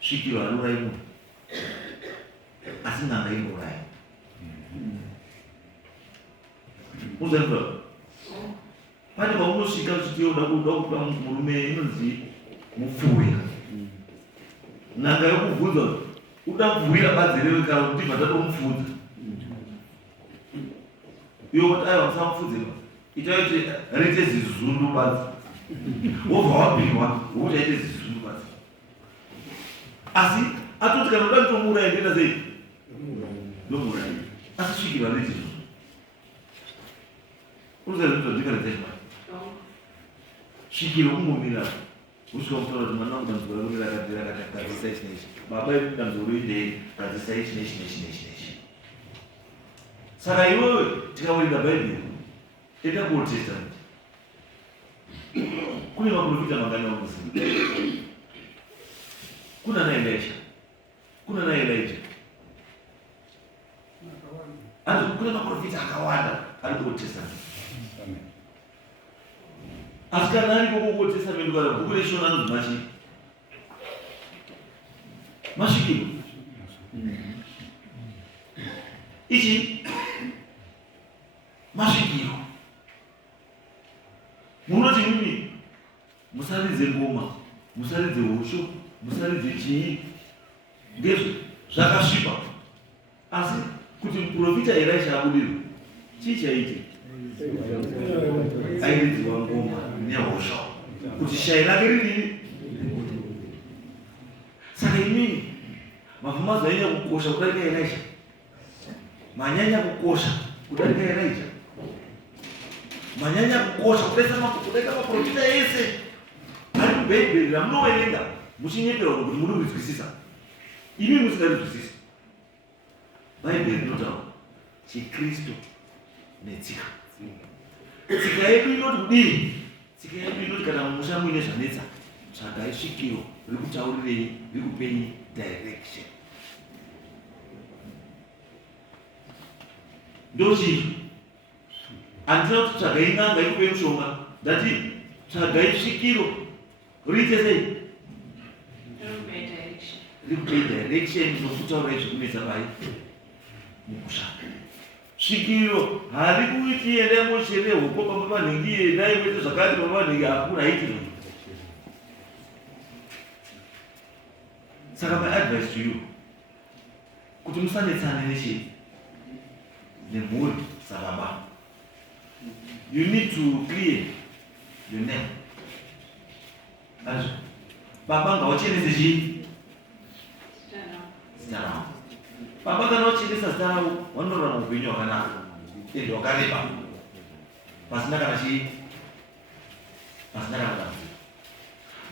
svikiro hariurayi munhu asi n'anga inouraya. Muzarura pane paunosvika uchitiuda kupa murume inonzi mupfuwe. N'anga yokubvunza uda kubvira badzi rewe kana kuti matatomupfudza. Iwe kuti aiwa musamupfudzira itai kuti riite zizundu badzi. Wobva wabhiwa wokuti aite zizundu badzi. Asi atoti kana uda kutomuuraya ndoita sei? Ndomuuraya. Asi svikiro hariiti izvozvo. Unozaizvozvikarezaima svikiro kungomira usvika kutaura kuti mwana wangu dambudziko rako rakagadzisa ichi neichi, baba vedu dambudziko roindei gadzisa ichi neichi neichi neichi neichi. Saka iwewe tikawerenga bhaibheri enda kuOld Testament kune maprofita mangani wakuziva. Kuna naElisha, kuna naElijah, kuna maprofita akawanda ari kuOld Testament. Asi kana ari kuOld Testament kana bhuku reshona anonzi machi masvikiro. Ichi masvikiro. Munoti mimi musaridze ngoma, musaridze hosho, musaridze chii ndezvo zvakasvipa. Asi kuti muprofita Elisha abudirwe chii chaite? Airidziwa ngoma nehosho kuti shai rake ridini. Saka imini mavhumazo anyanya kukosha kudarika Elisha, manyanya kukosha kudarika Elijah, manyanya kukosha kudarika maprofita ese ari mubhaibheri ramunowerenga muchinyeperwa kuti muri kunzwisisa. Imi musingarizwisisi. Bhaibheri rinotaura chiKristu netsika. Tsika yedu inoti kudii? Tsika yedu inoti kana mumusha muine zvanetsa tsvagai svikiro rikutaurirei, rikupei direction. Ndochi andina kuti tsvagai n'anga ikupei mushonga, ndati tsvagai svikiro riite sei? Rikupei direction nokutaura zvekunetsa pai mukushanda. Svikiro harikuiti enda moshere huko pamba panhingi endai muite zvakati pamba panhingi, hakuna, haiti zvozvo. Saka my advice to you kuti musanetsane neshe nemhuri sababa. You need to clear your name. Azvo baba ngavachenese chii? Zita ravo. Baba kana vachenesa zita ravo vanorarama upenyu hwakanaka ende hwakareba pasina kana chii, pasina kana dambudziko.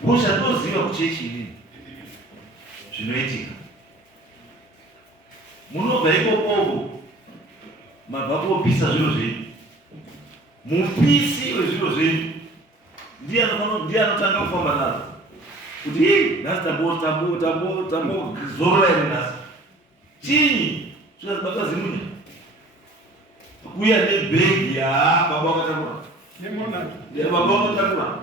Muchatoziva kuchechi inini zvinoitika, munobva ikokovo mabva kopisa zviro zvenyu. Mupisi wezviro zvenyu ndiye anotanga kufamba nazvo kuti nhasi tambozorora ine nhasi chinyi zvikazibata zimunya kuya nebhegi baba wakatakura baba wakatakura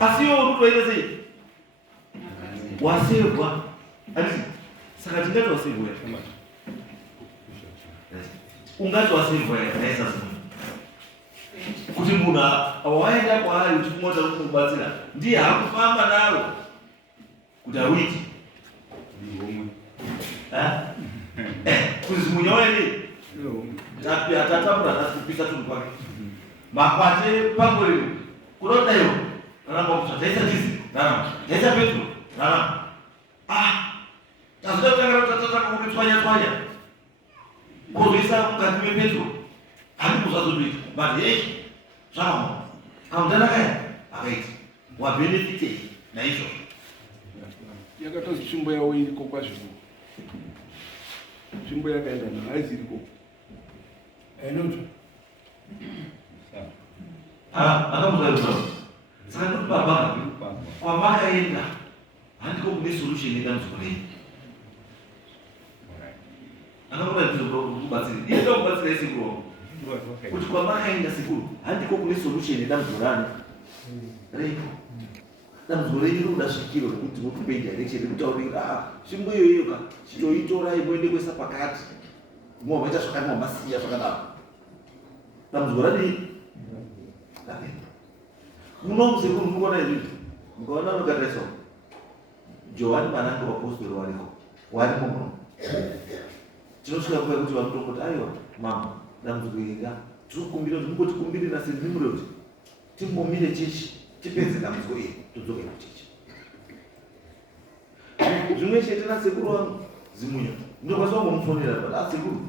asi iwo urutoita sei? Wasevwa. Saka tingati wasevwa here? Ungati wasevwa here naisa zimunya kuti munhu waenda kwaari uchimota kumubatsira ndiye hakufamba naro kuti hauiti kuti zimunya waende tatapura nhasi kupisa tunhu kwake makwate pangorero kuda kudaiwa raramba kutsva taisa tizi raramba taisa petro raramba tazoda kutanga kuritswanya kuzoisa mukati mepetro handikuzvazotoita but hey zvakamo kamutanakaya akaita wabenefitei naizvo yakatozi tsvimbo yawo iriko kwazvino, tsvimbo yakaenda nayo haizi iriko ainotsva akamuzaizva. Saka ndoti baba kwamakaenda handiko kune solution yedambudziko renyu. Akamuratidza kubatsira iye kubatsira isekuru kuti kwamakaenda sekuru handiko kune solution yedambudziko rano renyu. Dambudziko renyu rinoda svikiro rekuti mukupei direction rekutaurira tsvimbo iyoyo chitoitorai muende kuisa pakati momaita zvakati mamasiya zvakadaro. Dambudziko radii rapera. Muno sekuru mukuona izvizvi mukaona unogadzirisa Johani mananga vapostori wariko muno tinosvika kuva kuti vanotongoti aiwa mama dambudziko inga tinokumbira kuti mungotikumbirira sendimure kuti timbomire chechi tipedze dambudziko iri todzoke kuchechi. Zvimwe chete nasekuru wangu zimunya ndokwanisa kungomufonera kuti sekuru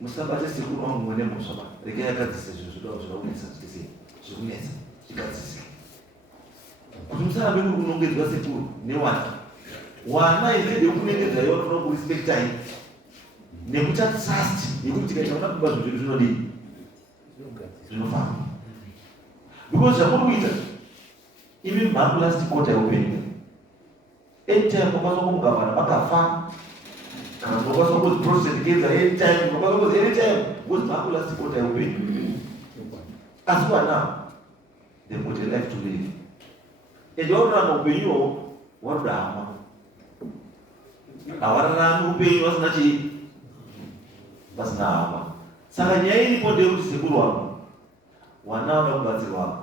musabate sekuru wangu mwene musaba regai akadzisa zvinhu zvodakunetsa zvitesei zvikunetsa zvigadzise kuti musarambe muri kunongedzwa sekuru newana wana inzede yokunengedza iwo anofanira kurespektai nekuta trust yekuti tikaita kuna kuba zvinhu zvedu zvinodii zvinofamba because zvamuri kuita imi mhari last quarter yeupenyu anytime mokwanisa kumugavana makafa kana mokwanisa kuzi prostate cancer anytime mokwanisa kuzi anytime because mhari last quarter yeupenyu asi wana they've got a life to live ende warurama upenyuwo waruda hama hawararami upenyu vasina chii vasina hama. Saka nyaya iripo ndeyekuti sekuru wako wana wada kubatsirwa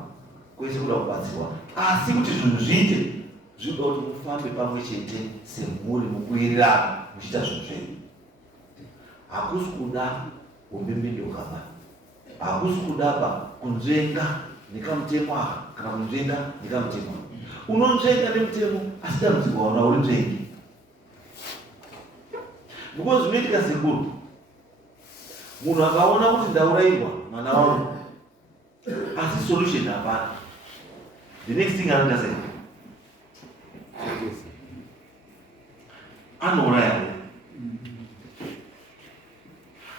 kwese kuda kubatsirwa asi kuti zvinhu zviite zvinoda kuti mufambe pamwe chete semhuri mukuwirirana muchiita zvinhu zvenyu. Hakusi kuda umbembendokaba, hakusi kudaba kunzvenga nekamutemo aka kana kunzvenga nekamutemo aka. Unonzvenga nemutemo asi dambudziko waona uri nzvengi because zvinoitika sekuru munhu akaona kuti ndaurayirwa mwana wangu asi solution hapana, the next thing anoita sei anouraya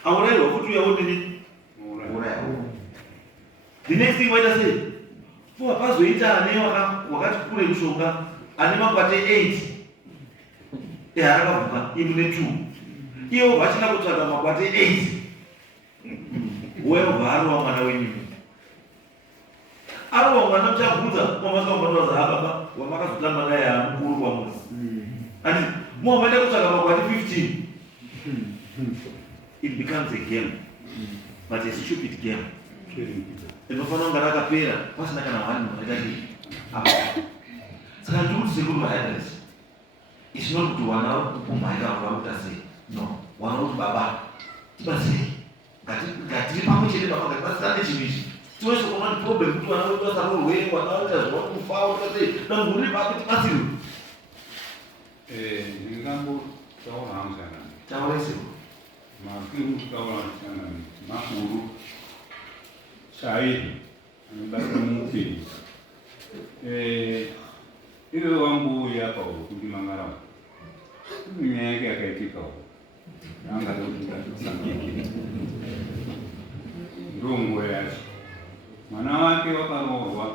aurayirwa futi uyawo nini uraya. The next thing waita sei for pazoita ane wakati kure mushonga ane makwate 8 akabvuka imune 2 iwo vachina kutsvaga makwate 8 weovharowa mwana wenyu arowa mwana muchabvunza kwamasikamubandaza ababa wamakazotamba naye amukuru kwamuzi and muhambaenda kutsvaga makwate 15 it becomes a game but a stupid game inofanira kunge rakapera pasina kana wani munoitati apa saka ndiri kuti sekuru vaadres it's not kuti wana umhaika vakuta sei no wana kuti baba tibasei ngatiri pamwe chete baba ngatibatsirane chimichi tiwese kuona ndi problem kuti wana kuti basa rorwei wana waita zvawati kufawo tikasei dambu riri pake tibatsirwe ndingangotaura hamusana tauraiseko makuru kutaura musana makuru chaizvo anobata muupenyu iwe wambuuya paukundi mangaramu nyaya yake yakaitika angada kuti ngatikusangike ndongo yacho mwana wake wakaroorwa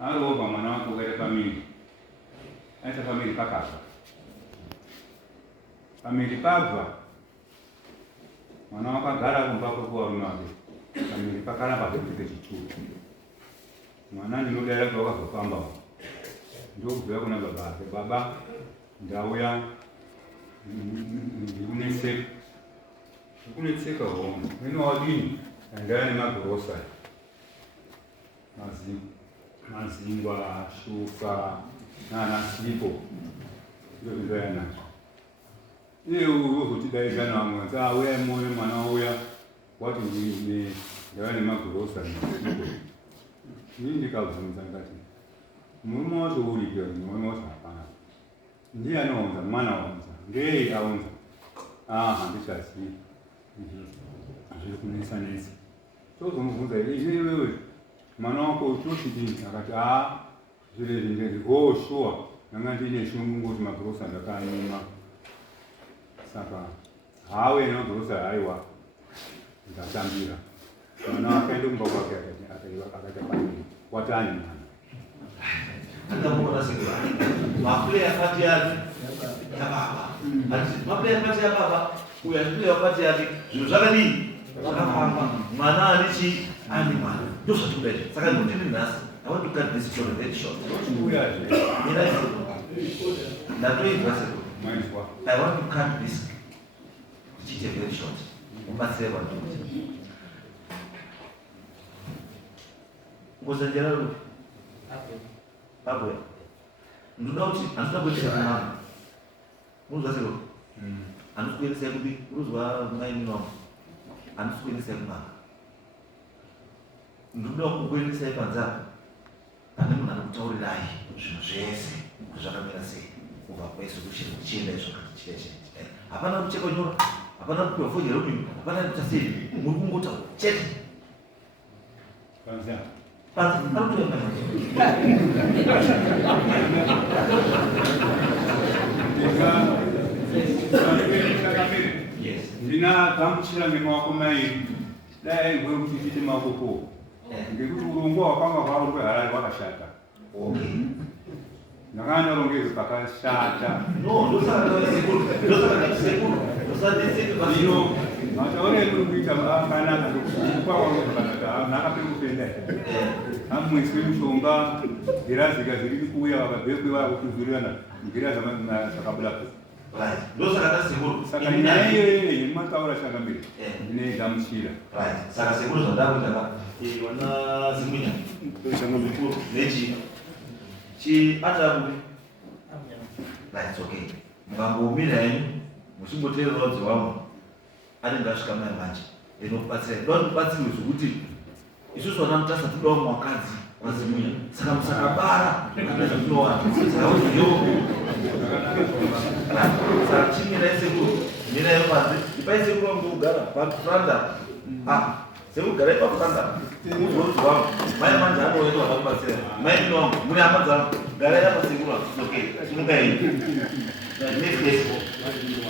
aroorwa mwana wake ukaita famili aita famili pakabva famili pabva mwana wakagara kumba kwekuvarume wake famili pakaramba pekuite chituru mwana ndinodara kuti wakazofamba ndokubhuya kuna baba ake baba ndauya ndikunetseka homo mene wadini andaya nemagirosari mazingwa shuka nanasipo ndozvindaya nazvo iye uzotidaidza namwe auya moyo mwana wauya wati ndauya nemagirosari nasipo ini ndikabvunza ndikati murume wacho urikio murume wacho hapana ndiye anounza mwana waunza ngei aunza handichazii zviri kunetsanetsa tozomubvunza iwewe mwana wako uchichidini akati zviri zvindezi shuwa ndanga ndine shungu kuti magirosa ndakanyima saka hawe nemagirosari aiwa ndatambira mwana wakaenda kumba kwake akaita pamiri watani mwana andamubona sekuru maplay akati yake ya baba maplay akati ya baba uya play akati yake zviro zvakadini zvakafamba mwana anichi ani mwana ndozvatikudaita saka ndinotini nhasi I want to cut this short very short ndatoibva sekuru I want to cut this chiite very short ubatsire vanhu ngozanjera rupi Apoya. Ndoda kuti andina kuendesa kumama. Munozwa seko? Andikuendesa kuti uruzwa maini wangu. Andikuendesa kumama. Ndoda kukuendesa panzapa. Pane munhu anokutaurirai zvinhu zvese kuti zvakamira sei. Kubva kwese kuchienda izvo chiche. Hapana kucheka nyora. Hapana kupiwa foja rokini. Hapana kuita sei. Muri kungotaura chete. Panzapa. ndina gamuchira ngemawako mairi dai aigwe kuti tiite maokoko ngekuti urongwa hwakanga hwarongwe harare hwakashata ndakanga rongezi pakashata ino mataure ekuri kuita akanaka kwakwangoakanaka nakaperi kupenda amwiswe mushonga girazika ziri kuuya vakabhekwe vakutuzurana girazi zvakabulapo saka nyaya iyoyo yemataura shaka mbiri ndine gamuchira saka sekuru zvadakuita wana zimunya zvikuru nechi chiatabude that's okay mukangomira henyu muchimboteererawo dzewamwe anenge asvika mai manje inokubatsira ndoda kubatsirwe zvokuti isusu vana mutasa todawo mwakadzi wazimunya saka musakabara nezvatinowana saka uziyo saka chimirai sekuru mirai panze ipai sekuru wangu kugara pafranda sekugarai pafranda uzouzi wangu mai manje anoenda vakakubatsira mai mino wangu mune hama dzangu garai apa sekuru wangu okay simukai next